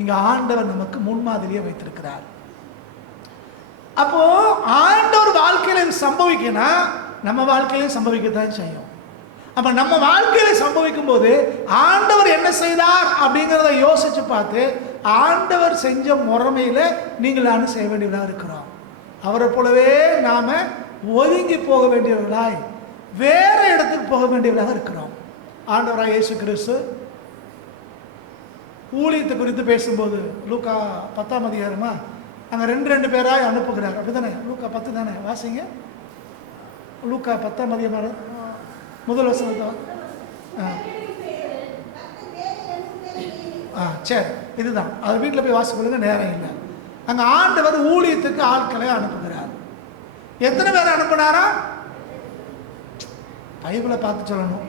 இங்க ஆண்டவர் நமக்கு முன்மாதிரியை வைத்திருக்கிறார். அப்போ ஆண்டவர் வாழ்க்கையில சம்பவிக்கணும், நம்ம வாழ்க்கையிலும் சம்பவிக்கத்தான் செய்யும். அப்ப நம்ம வாழ்க்கையில சம்பவிக்கும் போது ஆண்டவர் என்ன செய்தார் அப்படிங்கிறத யோசிச்சு பார்த்து ஆண்டவர் செஞ்ச முறைமையில நீங்கள் நானும் செய்ய வேண்டியவர்களாக இருக்கிறோம். அவரை போலவே நாம ஒதுங்கி போக வேண்டியவர்களாய் வேற இடத்துக்கு போக வேண்டியவர்களாக இருக்கிறோம். ஆண்டவராக இயேசு கிறிஸ்து ஊழியத்தை குறித்து பேசும்போது லூக்கா 10ஆம் அதிகாரமா அங்க ரெண்டு பேராய் அனுப்புகிறார். அப்படிதானே? லூக்கா 10 தானே? வாசிங்க. லூக்கா 10ஆம் அதிகாரம் முதல் வசனத்தை. சரி, இதுதான். அது வீட்டில் போய் வாசிக்கொள்ளுங்க, நேரம் இல்லை. அங்க ஆண்டவர் ஊழியத்துக்கு ஆட்களை அனுப்புகிறார். எத்தனை பேர் அனுப்புனாரா? பைபிளை பார்த்து சொல்லணும்.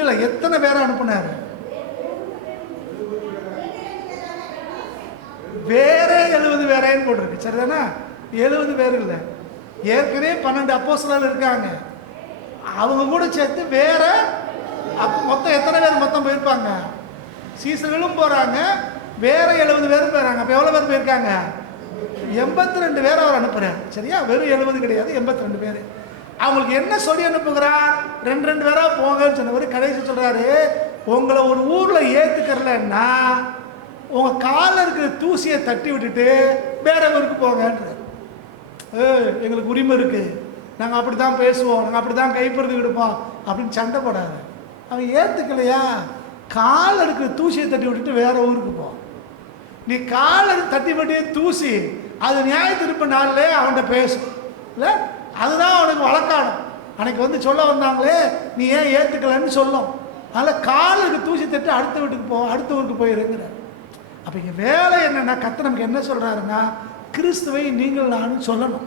இல்ல, எத்தனை பேரை அனுப்புனாரு? வேற 70 பேரைன்னு போட்டிருக்கு. சரிதானா? 70 பேர் இல்லை, ஏற்கனவே 12 அப்போஸ்தலர்கள் இருக்காங்க. அவங்க கூட சேர்த்து வேற மொத்தம் எத்தனை பேர் மொத்தம் போயிருப்பாங்க? சீசர்களும் போறாங்க, வேற 70 பேரும் போறாங்க. அப்ப எவ்வளவு பேர் போயிருக்காங்க? 82 பேர் அவர் அனுப்புறார். சரியா? வெறும் 70 கிடையாது, 82 பேர். அவங்களுக்கு என்ன சொல்லி அனுப்புகிறார்? 2 பேரா போங்கன்னு சொன்னவர் கடைசி சொல்றாரு, உங்களை ஒரு ஊர்ல ஏத்துக்கறலன்னா உங்க காலில் இருக்கிற தூசியை தட்டி விட்டுட்டு வேற ஊருக்கு போங்கன்றார். எங்களுக்கு உரிமை இருக்கு, நாங்கள் அப்படி தான் பேசுவோம், நாங்கள் அப்படி தான் கைப்பறுத்து கொடுப்போம் அப்படின்னு சண்டை போடாது. அவன் ஏற்றுக்கலையா? காலில் இருக்கிற தூசியை தட்டி விட்டுட்டு வேற ஊருக்கு போ. நீ காலில் தட்டி விட்டிய தூசி அது நியாய திருப்ப நாளிலே அவன்கிட்ட பேசும் இல்லை? அதுதான் அவனுக்கு வழக்காடும். அன்னைக்கு வந்து சொல்ல வந்தாங்களே நீ ஏன் ஏற்றுக்கலன்னு சொல்லும். அதில் காலுக்கு தூசி தட்டி அடுத்த வீட்டுக்கு போ, அடுத்த ஊருக்கு போயிருங்கிற. அப்போ இங்கே வேலை என்னென்னா, கர்த்தர் நமக்கு என்ன சொல்கிறாருன்னா, கிறிஸ்துவை நீங்கள் நானும் சொல்லணும்.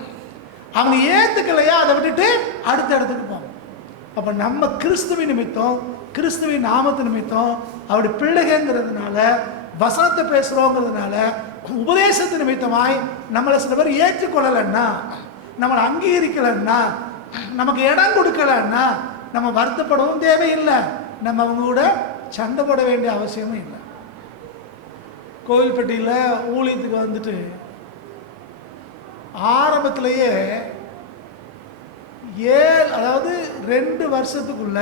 அவங்க ஏற்றுக்கலையா அதை விட்டுட்டு அடுத்த இடத்துக்கு போவோம். அப்போ நம்ம கிறிஸ்துவின் நிமித்தம், கிறிஸ்துவின் நாமத்து நிமித்தம், அவருடைய பிள்ளைங்கிறதுனால, வசனத்தை பேசுகிறோங்கிறதுனால, உபதேசத்து நிமித்தமாய் நம்மளை சில பேர் ஏற்றுக்கொள்ளலைன்னா, நம்மளை அங்கீகரிக்கலைன்னா, நமக்கு இடம் கொடுக்கலன்னா நம்ம வருத்தப்படவும் தேவையில்லை, நம்ம அவங்க கூட சண்டை போட வேண்டிய அவசியமும் இல்லை. கோவில்பட்டியில் ஊழியத்துக்கு வந்துட்டு ஆரம்பத்திலேயே 2 வருஷத்துக்குள்ள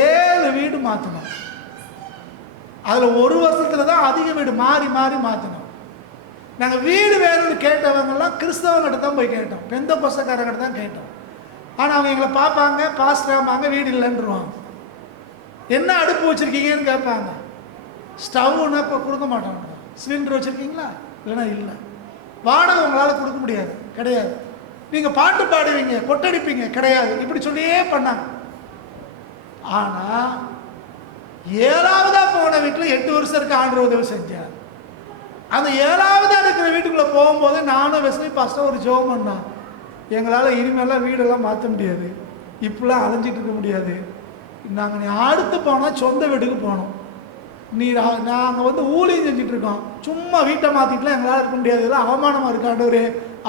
7 வீடு மாற்றணும். அதில் 1 வருஷத்துல தான் அதிக வீடு மாறி மாறி மாற்றணும். நாங்கள் வீடு வேணும்னு கேட்டவங்கெல்லாம் கிறிஸ்தவங்கிட்ட தான் போய் கேட்டோம், பெந்த பொசக்காரங்கிட்ட தான் கேட்டோம். ஆனால் அவங்க எங்களை பார்ப்பாங்க, பாஸ்டாமாங்க, வீடு இல்லைன்றுவாங்க. என்ன அடுப்பு வச்சுருக்கீங்கன்னு கேட்பாங்க. ஸ்டவ்னா இப்போ கொடுக்க மாட்டாங்க. சிலிண்டர் வச்சுருக்கீங்களா? இல்லைன்னா இல்லை. வாடகை உங்களால் கொடுக்க முடியாது, கிடையாது. நீங்கள் பாட்டு பாடுவீங்க, கொட்டடிப்பீங்க, கிடையாது. இப்படி சொல்லியே பண்ணாங்க. ஆனால் 7ஆவதா போன வீட்டில் 8 வருஷம் இருக்க ஆண்டவர் உதவி செஞ்சார். அந்த 7ஆவதா இருக்கிற வீட்டுக்குள்ளே போகும்போது நானும் வெஸ்லி பாஸ்டர் ஒரு ஜெபம் பண்ணோம். எங்களால் இனிமேலாம் வீடெல்லாம் மாற்ற முடியாது, இப்பெல்லாம் அலைஞ்சிட்டு இருக்க முடியாது. நாங்கள் அடுத்து போனால் சொந்த வீட்டுக்கு போனோம். நாங்கள் வந்து ஊழியம் செஞ்சிட்ருக்கோம், சும்மா வீட்டை மாற்றிட்டுலாம் எங்களால் இருக்க முடியாது, இதெல்லாம் அவமானமாக இருக்காண்டவரு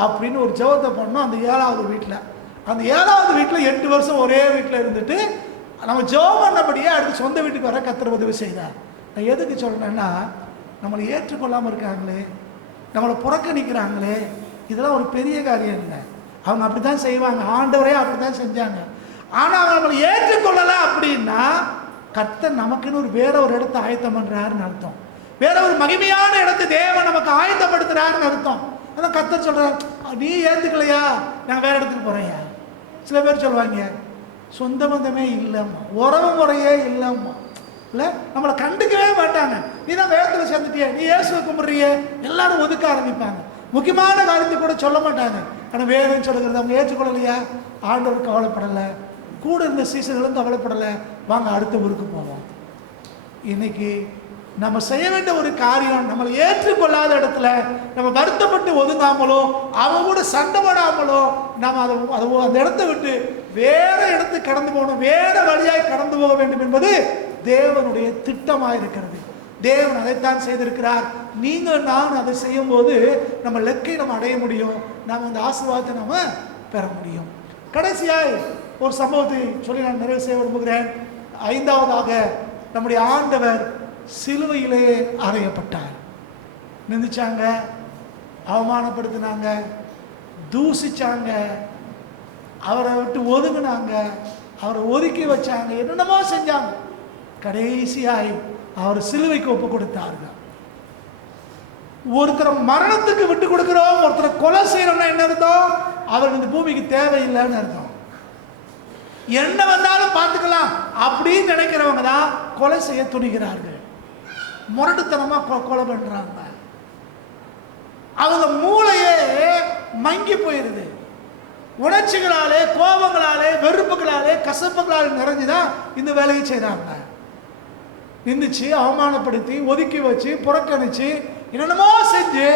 அப்படின்னு ஒரு ஜெபத்தை பண்ணோம். அந்த 7ஆவது வீட்டில், அந்த 7ஆவது வீட்டில் 8 வருஷம் ஒரே வீட்டில் இருந்துட்டு நம்ம ஜெபம் பண்ணபடியே அடுத்து சொந்த வீட்டுக்கு வர கர்த்தர் உதவி செய்தார். நான் எதுக்கு சொல்கிறேன்னா, நம்மளை ஏற்றுக்கொள்ளாமல் இருக்காங்களே, நம்மளை புறக்கணிக்கிறாங்களே, இதெல்லாம் ஒரு பெரிய காரியம் இல்லை. அவங்க அப்படி தான் செய்வாங்க, ஆண்டவரே அப்படி தான் செஞ்சாங்க. ஆனால் அவங்க நம்மளை ஏற்றுக்கொள்ளலை அப்படின்னா கர்த்தர் நமக்குன்னு வேற ஒரு இடத்தை ஆயத்தம் பண்ணுறாருன்னு அர்த்தம். வேற ஒரு மகிமையான இடத்தை தேவன் நமக்கு ஆயத்தப்படுத்துறாருன்னு அர்த்தம். அதான் கர்த்தர் சொல்கிறார், நீ ஏற்றுக்கலையா, நாங்கள் வேற இடத்துக்கு போகிறேயா. சில பேர் சொல்லுவாங்க, சொந்த பந்தமே இல்லைம்மா, உறவு முறையே இல்லைம்மா, இல்லை நம்மளை கண்டுக்கவே மாட்டாங்க. நீ தான் வேதத்தில் சேர்ந்துட்டிய, நீ இயேசுவை கும்பிட்றிய, எல்லாரும் ஒதுக்க ஆரம்பிப்பாங்க. முக்கியமான காரியத்தை கூட சொல்ல மாட்டாங்க. ஆனால் வேதம் சொல்லுகிறது அவங்க ஏற்றுக்கொள்ளலையா, ஆண்டவர் கவலைப்படலை, கூட இருந்த சீசர்களும் கவலைப்படலை, வாங்க அடுத்த ஊருக்கு போவோம். இன்னைக்கு நம்ம செய்ய வேண்டிய ஒரு காரியம், நம்மளை ஏற்றுக்கொள்ளாத இடத்துல நம்ம வருத்தப்பட்டு ஒதுங்காமலோ அவங்க கூட சண்டை போடாமலோ நம்ம அந்த இடத்த விட்டு வேற இடத்துக்கு கடந்து போகணும், வேற வழியாய் கடந்து போக வேண்டும் என்பது தேவனுடைய திட்டமாக இருக்கிறது. தேவன் அதைத்தான் செய்திருக்கிறார். நீங்கள் நான் அதை செய்யும் போது நம்ம லெக்கை நம்ம அடைய முடியும், நம்ம அந்த ஆசீர்வாதத்தை நம்ம பெற முடியும். கடைசியாய் ஒரு சம்பவத்தை சொல்லி நான் நிறைவு செய்ய விரும்புகிறேன். 5வதாக நம்முடைய ஆண்டவர் சிலுவையிலே அறையப்பட்டார். நிந்திச்சாங்க, அவமானப்படுத்தினாங்க, தூசிச்சாங்க, அவரை விட்டு ஒதுங்கினாங்க, அவரை ஒதுக்கி வச்சாங்க, என்னென்னமோ செஞ்சாங்க. கடைசியாய் அவர் சிலுவைக்கு ஒப்பு கொடுத்தார்கள். ஒருத்தரை மரணத்துக்கு விட்டு கொடுக்கிறோம், ஒருத்தரை கொலை செய்யறோம்னா என்ன அர்த்தம்? அவர் இந்த பூமிக்கு தேவையில்லைன்னு அர்த்தம். என்ன வந்தாலும் பார்த்துக்கலாம் அப்படின்னு நினைக்கிறவங்க தான் கொலை செய்ய துணிகிறார்கள். முரட்டுத்தனமா கொலை பண்றாங்க. அவங்க மூளையே மங்கி போயிருது. உணர்ச்சிகளாலே, கோபங்களாலே, வெறுப்புகளாலே, கசப்புகளாலே நிறைஞ்சுதான் இந்த வேலையை செய்றாங்க. நிந்திச்சு, அவமானப்படுத்தி, ஒதுக்கி வச்சு, புறக்கணிச்சு, என்னென்னமோ செஞ்சு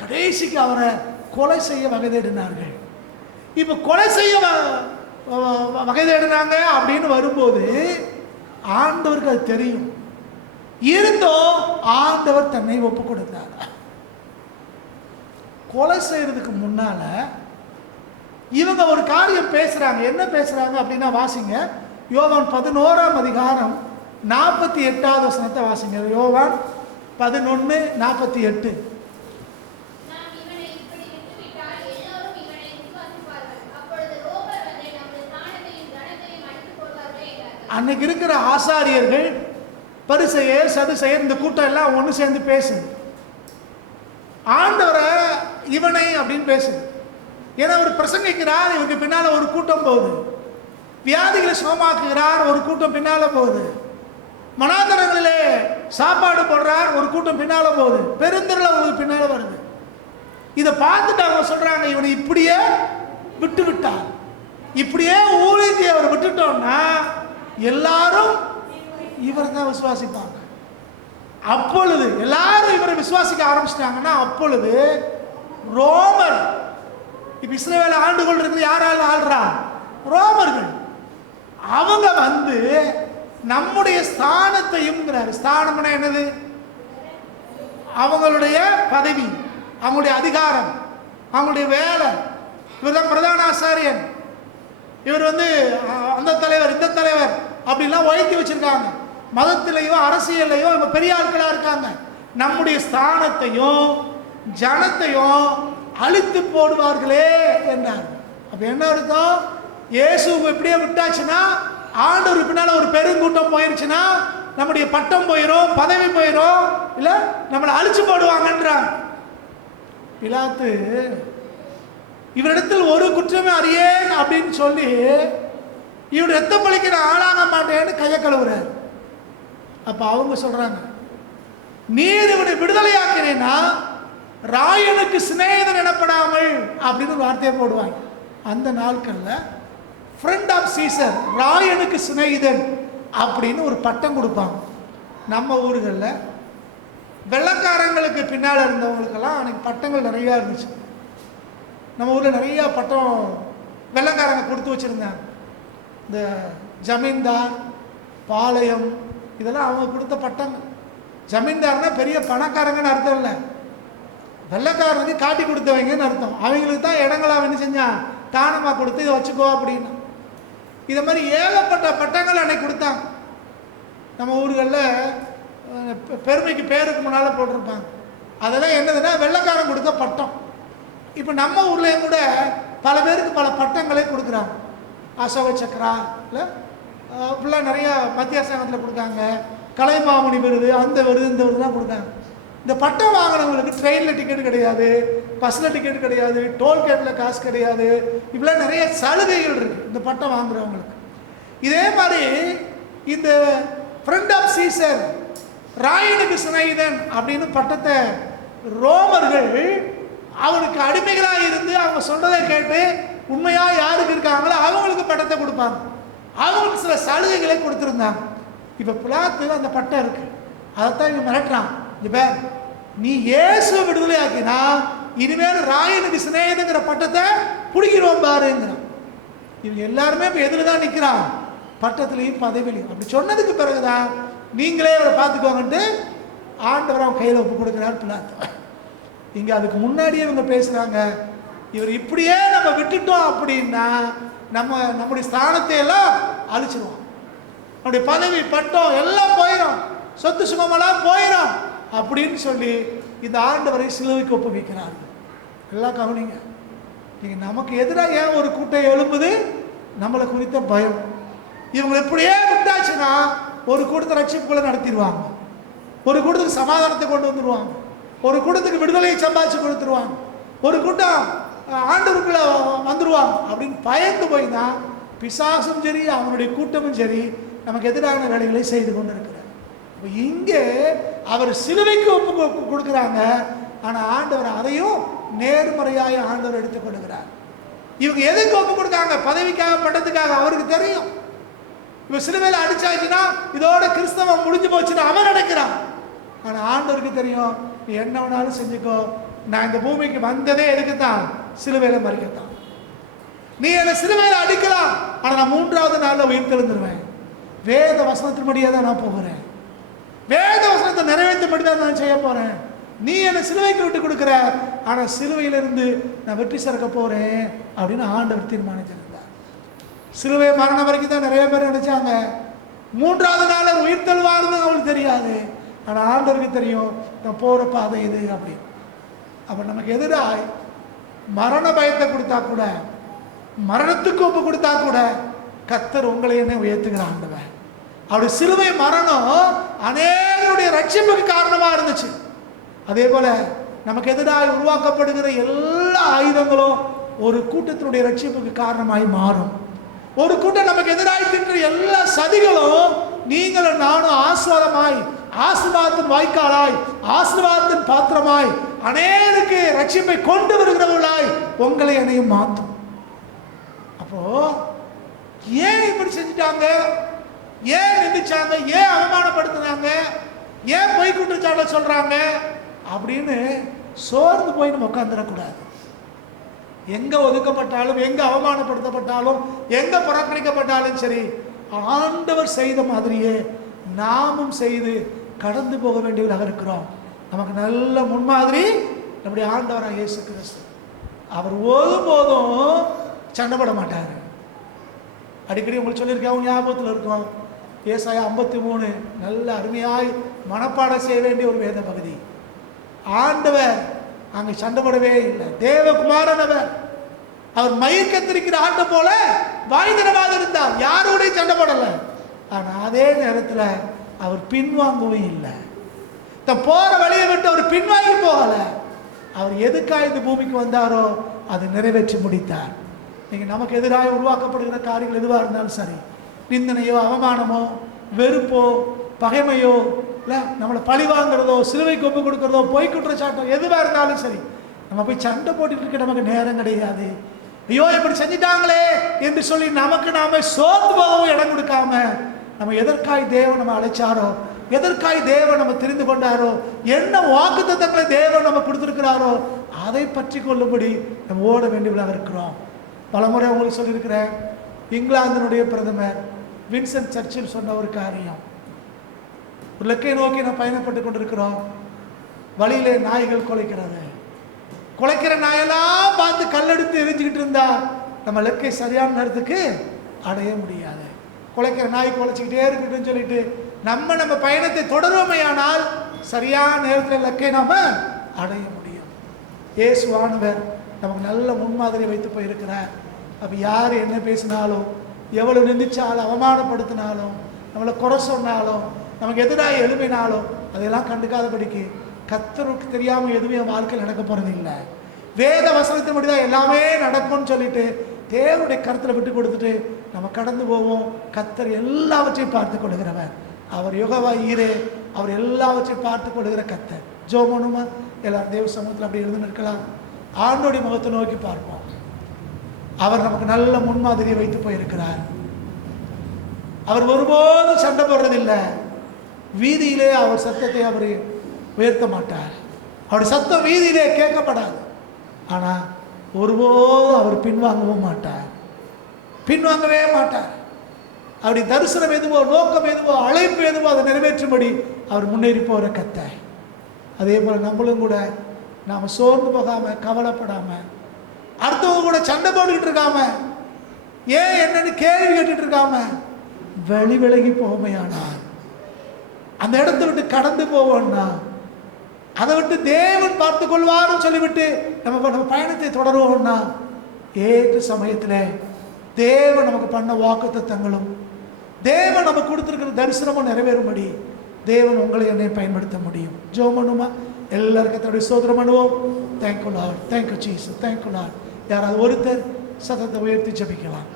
கடைசிக்கு அவரை கொலை செய்ய வகை தேடினார்கள். இப்ப கொலை செய்ய வகை தேடினாங்க அப்படின்னு வரும்போது ஆண்டவருக்கு அது தெரியும். இருந்தும் ஆண்டவர் தன்னை ஒப்பு கொடுத்தார். கொலை செய்யறதுக்கு முன்னால இவங்க ஒரு காரியம் பேசுறாங்க. என்ன பேசுறாங்க அப்படின்னா வாசிங்க, யோவான் 11ஆம் அதிகாரம் 48வது வசனத்தை வாசிங்க. யோவான் 11:48. அன்னைக்கு இருக்கிற ஆசாரியர்கள், பரிசேயர், சதுசேயர், இந்த கூட்டம் எல்லாம் ஒன்று சேர்ந்து பேசுது. ஆண்டவரை இவனை அப்படின்னு பேசுது. ஏன்னா அவர் பிரசங்கிக்கிறார், இவருக்கு பின்னால ஒரு கூட்டம் போகுது. வியாதிகளை சுகமாக்குகிறார், ஒரு கூட்டம் பின்னால போகுது. மனாந்தரங்களிலே சாப்பாடு போடுறார், ஒரு கூட்டம் பின்னால போகுது. பெருந்திரள் அவங்களுக்கு பின்னால வருது. இதை பார்த்துட்டு அவங்க சொல்றாங்க, இவனை இப்படியே விட்டு விட்டார், இப்படியே ஊழியத்தை அவர் விட்டுட்டோம்னா எல்லாரும் இவர் தான் விசுவாசிப்பாங்க. அப்பொழுது எல்லாரும் இவரை விசுவாசிக்க ஆரம்பிச்சிட்டாங்கன்னா அப்பொழுது ரோமர், இப்ப இஸ்ரவேலை ஆண்டு கொண்டிருக்கிறது யாரால ஆள்றா? ரோமர்கள். அவங்க வந்து நம்முடைய ஸ்தானத்தையும், ஸ்தானம்னா என்னது? அவங்களுடைய பதவி, அவங்களுடைய அதிகாரம், அவங்களுடைய வேலை. இவர் தான் பிரதான ஆசாரியன், இவர் வந்து அந்த தலைவர், இந்த தலைவர் அப்படிலாம் உயர்த்தி வச்சிருக்காங்க. மதத்திலையும் அரசியலையும் இவங்க பெரிய ஆட்களா இருக்காங்க. நம்முடைய ஸ்தானத்தையும் ஜனத்தையும் அழித்து போடுவார்களே என்றார். அப்ப என்ன அர்த்தம்? இயேசு இப்படியே விட்டாச்சுன்னா, ஆண்டவர் பின்னால ஒரு பெருங்கூட்டம் போயிருச்சுன்னா நம்முடைய பட்டம் போயிடும், பதவி போயிடும், இல்ல நம்மளை அழிச்சு போடுவாங்கன்றாங்க. பிலாத்து இவரிடத்தில் ஒரு குற்றமே அறியேன் அப்படின்னு சொல்லி இவருடைய ரத்த பலிக்கு நான் ஆளாக மாட்டேன்னு கையை கழுவுறாரு. அப்ப அவங்க சொல்றாங்க, நீர் இவனை விடுதலையாக்கினேன்னா ராயனுக்கு சிநேகிதன் எனப்படாமல் அப்படின்னு ஒரு வார்த்தையை போடுவாங்க. அந்த நாட்கள்ல ஃப்ரெண்ட் ஆஃப் சீசர், ராயனுக்கு சிநேகிதன் அப்படின்னு ஒரு பட்டம் கொடுப்பாங்க. நம்ம ஊர்களில் வெள்ளக்காரங்களுக்கு பின்னால் இருந்தவங்களுக்கெல்லாம் அன்னைக்கு பட்டங்கள் நிறையா இருந்துச்சு. நம்ம ஊரில் நிறைய பட்டம் வெள்ளக்காரங்க கொடுத்து வச்சுருந்தாங்க. இந்த ஜமீன்தார், பாளையம், இதெல்லாம் அவங்க கொடுத்த பட்டங்கள். ஜமீன்தார்னா பெரிய பணக்காரங்கன்னு அர்த்தம் இல்லை, வெள்ளக்காரனுக்கு காட்டி கொடுத்தவங்கன்னு அர்த்தம். அவங்களுக்கு தான் இடங்களாக என்ன செஞ்சான், தானமாக கொடுத்து இதை வச்சுக்கோ அப்படின்னு. இதை மாதிரி ஏகப்பட்ட பட்டங்கள் அன்னைக்கு கொடுத்தாங்க. நம்ம ஊர்களில் பெருமைக்கு பேருக்கு முன்னால் போட்டிருப்பாங்க. அதெல்லாம் என்னதுன்னா வெள்ளக்காரன் கொடுத்த பட்டம். இப்போ நம்ம ஊர்லேயும் கூட பல பேருக்கு பல பட்டங்களே கொடுக்குறாங்க. அசோக சக்கரா இல்லை இப்படிலாம் நிறையா மத்திய அரசாங்கத்தில் கொடுக்காங்க. கலைமாமணி விருது, அந்த விருது, இந்த விருதுலாம் கொடுக்காங்க. இந்த பட்டம் வாங்கினவங்களுக்கு ட்ரெயினில் டிக்கெட் கிடையாது, பஸ்ஸில் டிக்கெட் கிடையாது, டோல்கேட்டில் காசு கிடையாது, இப்படிலாம் நிறைய சலுகைகள் இருக்குது இந்த பட்டம் வாங்குறவங்களுக்கு. இதே மாதிரி இந்த ஃப்ரெண்ட் ஆஃப் சீசர், ராயனுக்கு சிநேகிதன் அப்படின்னு பட்டத்தை ரோமர்கள் அவனுக்கு அடிமைகளாக இருந்து அவங்க சொன்னதை கேட்டு உண்மையா யாருக்கு இருக்காங்களோ அவங்களுக்கு பட்டத்தை கொடுப்பாங்க. அவங்களுக்கு சில சலுகைகளை கொடுத்துருந்தாங்க. இப்போ பிலாத்து அந்த பட்டம் இருக்கு, அதைத்தான் இவங்க மிரட்டுறான். இப்ப நீ இயேசுவை விடுதலை ஆக்கினா இனிமேல் ராயனுக்கு சிநேகிதங்கிற பட்டத்தை பிடிக்கிறோம் பாருங்கிறான். இவங்க எல்லாருமே இப்போ எதில் தான் நிற்கிறான்? பட்டத்திலையும் பதவியிலையும். அப்படி சொன்னதுக்கு பிறகுதான் நீங்களே அவரை பார்த்துக்கோங்கன்ட்டு ஆண்டவர் அவன் கையில் ஒப்பு கொடுக்குறாரு பிலாத்து. இங்கே அதுக்கு முன்னாடியே இவங்க பேசுகிறாங்க, இவர் இப்படியே நம்ம விட்டுட்டோம் அப்படின்னா நம்முடைய ஸ்தானத்தை எல்லாம் அழிச்சிருவான். நம்முடைய பதவி பட்டம் எல்லாம் போயிடும், சொத்து சுகமெல்லாம் போயிடும் அப்படின்னு சொல்லி இந்த ஆண்டவரை சிலுவைக்கு ஒப்புவிக்கிறார்கள். எல்லாம் கவனிங்க. நீங்க நமக்கு எதிராக ஏன் ஒரு கூட்டம் எழும்புது? நம்மளை குறித்த பயம். இவங்க இப்படியே விட்டாச்சுன்னா ஒரு கூட்டத்தை ரட்சிப்புக்குள்ள நடத்திடுவாங்க, ஒரு கூட்டத்துக்கு சமாதானத்தை கொண்டு வந்துடுவாங்க, ஒரு கூட்டத்துக்கு விடுதலையை சம்பாதிச்சு கொடுத்துருவாங்க, ஒரு கூட்டம் ஆண்டவருக்குள்ள வந்துடுவாங்க அப்படின்னு பயந்து போய் தான் பிசாசும் சரி அவனுடைய கூட்டமும் சரி நமக்கு எதிரான வேலைகளை செய்து கொண்டு இருக்கிறார். இப்போ இங்கே அவர் சிலுவைக்கு ஒப்பு கொடுக்குறாங்க, ஆனால் ஆண்டவர் அதையும் நேர்மறையாக ஆண்டவர் எடுத்துக் கொள்கிறார். இவங்க எதுக்கு ஒப்பு கொடுத்தாங்க? பதவிக்காக பட்டத்துக்காக. அவருக்கு தெரியும் இவ சிலுவையில் அடிச்சாச்சுன்னா இதோட கிறிஸ்தவம் முடிஞ்சு போச்சுன்னு அவன் நினைக்கிறான். ஆனால் ஆண்டவருக்கு தெரியும், நீ என்ன வேணாலும் செஞ்சுக்கோ, நான் இந்த பூமிக்கு வந்ததே எதுக்குத்தான்? சிலுவையில் மறிக்கத்தான். நீ என்னை சிலுவையில் அடிக்கலாம், ஆனால் நான் 3வது நாளில் உயிர் தெழுந்துருவேன். வேத வசனத்தின்படியே தான் நான் போகிறேன், வேத வசனத்தை நிறைவேற்றபடி தான் நான் செய்ய போறேன். நீ என்னை சிலுவைக்கு விட்டு கொடுக்குற, ஆனால் சிலுவையிலிருந்து நான் வெற்றி சிறக்க போறேன் அப்படின்னு ஆண்டவர் தீர்மானித்திருந்தார். சிலுவை மரணம் வரைக்கும் தான் நிறைய பேர் நினைச்சாங்க, 3வது நாள் உயிர் தெழுவாருன்னு அவங்களுக்கு தெரியாது. ஆனால் ஆண்டவருக்கு தெரியும் நான் போகிற பாதை இது அப்படின்னு. அப்போ நமக்கு எதிராக மரண பயத்தை கொடுத்தா கூட, மரணத்துக்கு ஒப்பு கொடுத்தா கூட கர்த்தர் உங்களை என்ன உயர்த்துகிற ஆண்டவர். அவருடைய சிலுவை மரணம் அநேகருடைய ரட்சிப்புக்கு காரணமாக இருந்துச்சு. அதே போல நமக்கு எதிராக உருவாக்கப்படுகிற எல்லா ஆயுதங்களும் ஒரு கூட்டத்தினுடைய ரட்சிப்புக்கு காரணமாய் மாறும். ஒரு கூட்டம் நமக்கு எதிராக தின்ற எல்லா சதிகளும் நீங்களும் நானும் ஆசீர்வாதமாய், ஆசீர்வாதத்தின் வாய்க்காலாய், ஆசீர்வாதத்தின் பாத்திரமாய், அநேகருக்கு ரட்சிப்பை கொண்டு வருகிறவர்களாய் உங்களை என்னையும் மாற்றும். அப்போ ஏன் இப்படி செஞ்சுட்டாங்க, ஏன் நிந்திச்சாங்க, ஏன் அவமானப்படுத்தினாங்க, ஏன் பொய் குற்றச்சாட்டை சொல்றாங்க அப்படின்னு சோர்ந்து போய் நம்ம உட்காந்துடக்கூடாது. எங்க ஒதுக்கப்பட்டாலும், எங்க அவமானப்படுத்தப்பட்டாலும், எங்க புறக்கணிக்கப்பட்டாலும் சரி, ஆண்டவர் செய்த மாதிரியே நாமும் செய்து கடந்து போக வேண்டியவர்களாக இருக்கிறோம். நமக்கு நல்ல முன்மாதிரி நம்முடைய ஆண்டவராக இயேசு கிறிஸ்து. அவர் ஒருபோதும் சண்டைப்பட மாட்டார். அடிக்கடி உங்களுக்கு சொல்லியிருக்கேன், ஞாபகத்தில் இருக்கும், ஏசாயா 53 நல்ல அருமையாய் மனப்பாடம் செய்ய வேண்டிய ஒரு வேத பகுதி. ஆண்டவர் அங்கே சண்டைப்படவே இல்லை. தேவகுமாரன் அவர் மயிர் கத்திரிக்கிற ஆட்டை போல வாய்தனமாக இருந்தார், யாரோடையும் சண்டை போடலை. ஆனால் அதே நேரத்தில் அவர் பின்வாங்கவும் இல்லை. தன் போற வழியை விட்டு அவர் பின்வாங்கி போகல. அவர் எதுக்காக இந்த பூமிக்கு வந்தாரோ அதை நிறைவேற்றி முடித்தார். நீங்கள் நமக்கு எதிராக உருவாக்கப்படுகிற காரியங்கள் எதுவாக இருந்தாலும் சரி, நிந்தனையோ அவமானமோ வெறுப்போ பகைமையோ இல்லை நம்மளை பழி வாங்குறதோ சிலுவைக்கு ஒப்பு கொடுக்குறதோ பொய் குற்றச்சாட்டோ எதுவாக இருந்தாலும் சரி, நம்ம போய் சண்டை போட்டுட்டு இருக்க நமக்கு நேரம் கிடையாது. ஐயோ இப்படி செஞ்சிட்டாங்களே என்று சொல்லி நமக்கு நாம சோர்ந்து போகவும் இடம் கொடுக்காம, நம்ம எதற்காய் தேவன் நம்ம அழைச்சாரோ, எதற்காய் தேவன் நம்ம தெரிந்து கொண்டாரோ, என்ன வாக்குத்தத்தங்களை தேவன் நம்ம கொடுத்திருக்கிறாரோ அதை பற்றி கொள்ளும்படி நம்ம ஓட வேண்டியவர்களாக இருக்கிறோம். பலமுறை உங்களுக்கு சொல்லியிருக்கிறேன், இங்கிலாந்தினுடைய பிரதமர் வின்சென்ட் சர்ச்சில் சொன்ன ஒரு காரியம். ஒரு லக்கை நோக்கி நான் பயணப்பட்டு கொண்டிருக்கிறோம். வழியிலே நாய்கள் குலைக்கிற நாயெல்லாம் பார்த்து கல்லெடுத்து எரிஞ்சுக்கிட்டு இருந்தா நம்ம லக்கை சரியான நேரத்துக்கு அடைய முடியாது. குலைக்கிற நாய் குலைச்சிக்கிட்டே இருக்கட்டும்னு சொல்லிட்டு நம்ம பயணத்தை தொடருவோமையானால் சரியான நேரத்தில் லக்கை நாம அடைய முடியும். இயேசுவானவர் நமக்கு நல்ல முன்மாதிரி வைத்து போயிருக்கிறார். அப்போ யார் என்ன பேசினாலும், எவ்வளவு நிந்திச்சாலும், அவமானப்படுத்தினாலும், நம்மளை குறை சொன்னாலும், நமக்கு எதிராக எழுப்பினாலும் அதையெல்லாம் கண்டுக்காதபடிக்கு கர்த்தருக்கு தெரியாமல் எதுவுமே வாழ்க்கையில் நடக்க போறது இல்லை. வேத வசனத்தின்படி தான் எல்லாமே நடக்கும்னு சொல்லிட்டு தேவனுடைய கருத்தில் விட்டு கொடுத்துட்டு நம்ம கடந்து போவோம். கர்த்தர் எல்லாவற்றையும் பார்த்து கொள்கிறவர். அவர் யோகவா ஈரே, அவர் எல்லாவற்றையும் பார்த்து கொள்கிற கர்த்தர். ஜோமனுமா எல்லாரும் தேவ சமூகத்தில் அப்படி எழுந்து நிற்கலாம். ஆண்டோடைய முகத்தை நோக்கி பார்ப்போம். அவர் நமக்கு நல்ல முன்மாதிரியை வைத்து போயிருக்கிறார். அவர் ஒருபோதும் சண்டை போடுறதில்லை. வீதியிலே அவர் சத்தத்தை அவர் உயர்த்த மாட்டார். அவருடைய சத்தம் வீதியிலே கேட்கப்படாது. ஆனால் ஒருபோதும் அவர் பின்வாங்கவும் மாட்டார், பின்வாங்கவே மாட்டார். அவருடைய தரிசனம் எதுவோ, நோக்கம் எதுவோ, அழைப்பு எதுவோ அதை நிறைவேற்றும்படி அவர் முன்னேறி போகிற கர்த்தர். அதே போல் நம்மளும் கூட நாம் சோர்ந்து போகாமல், கவலைப்படாமல், அடுத்தவங்க கூட சண்டை போட்டுக்கிட்டு இருக்காம, ஏன் என்னன்னு கேள்வி கேட்டுட்டு இருக்காம விலகி போமையானா, அந்த இடத்தை விட்டு கடந்து போவோம்னா, அதை விட்டு தேவன் பார்த்து கொள்வார்னு சொல்லிவிட்டு நம்ம பயணத்தை தொடருவோம்னா, ஏற்ற சமயத்தில் தேவன் நமக்கு பண்ண வாக்குத்தத்தங்களும் தேவன் நமக்கு கொடுத்துருக்கிற தரிசனமும் நிறைவேறும்படி தேவன் உங்களை என்னை பயன்படுத்த முடியும். ஜெபம் பண்ணுமா? எல்லாருக்கும் கர்த்தருடைய ஸ்தோத்திரம் பண்ணுவோம். Thank you Lord, thank you Jesus, thank you Lord. யாராவது ஒருத்தர் சத்தத்தை உயர்த்தி ஜெபிக்கலாம்.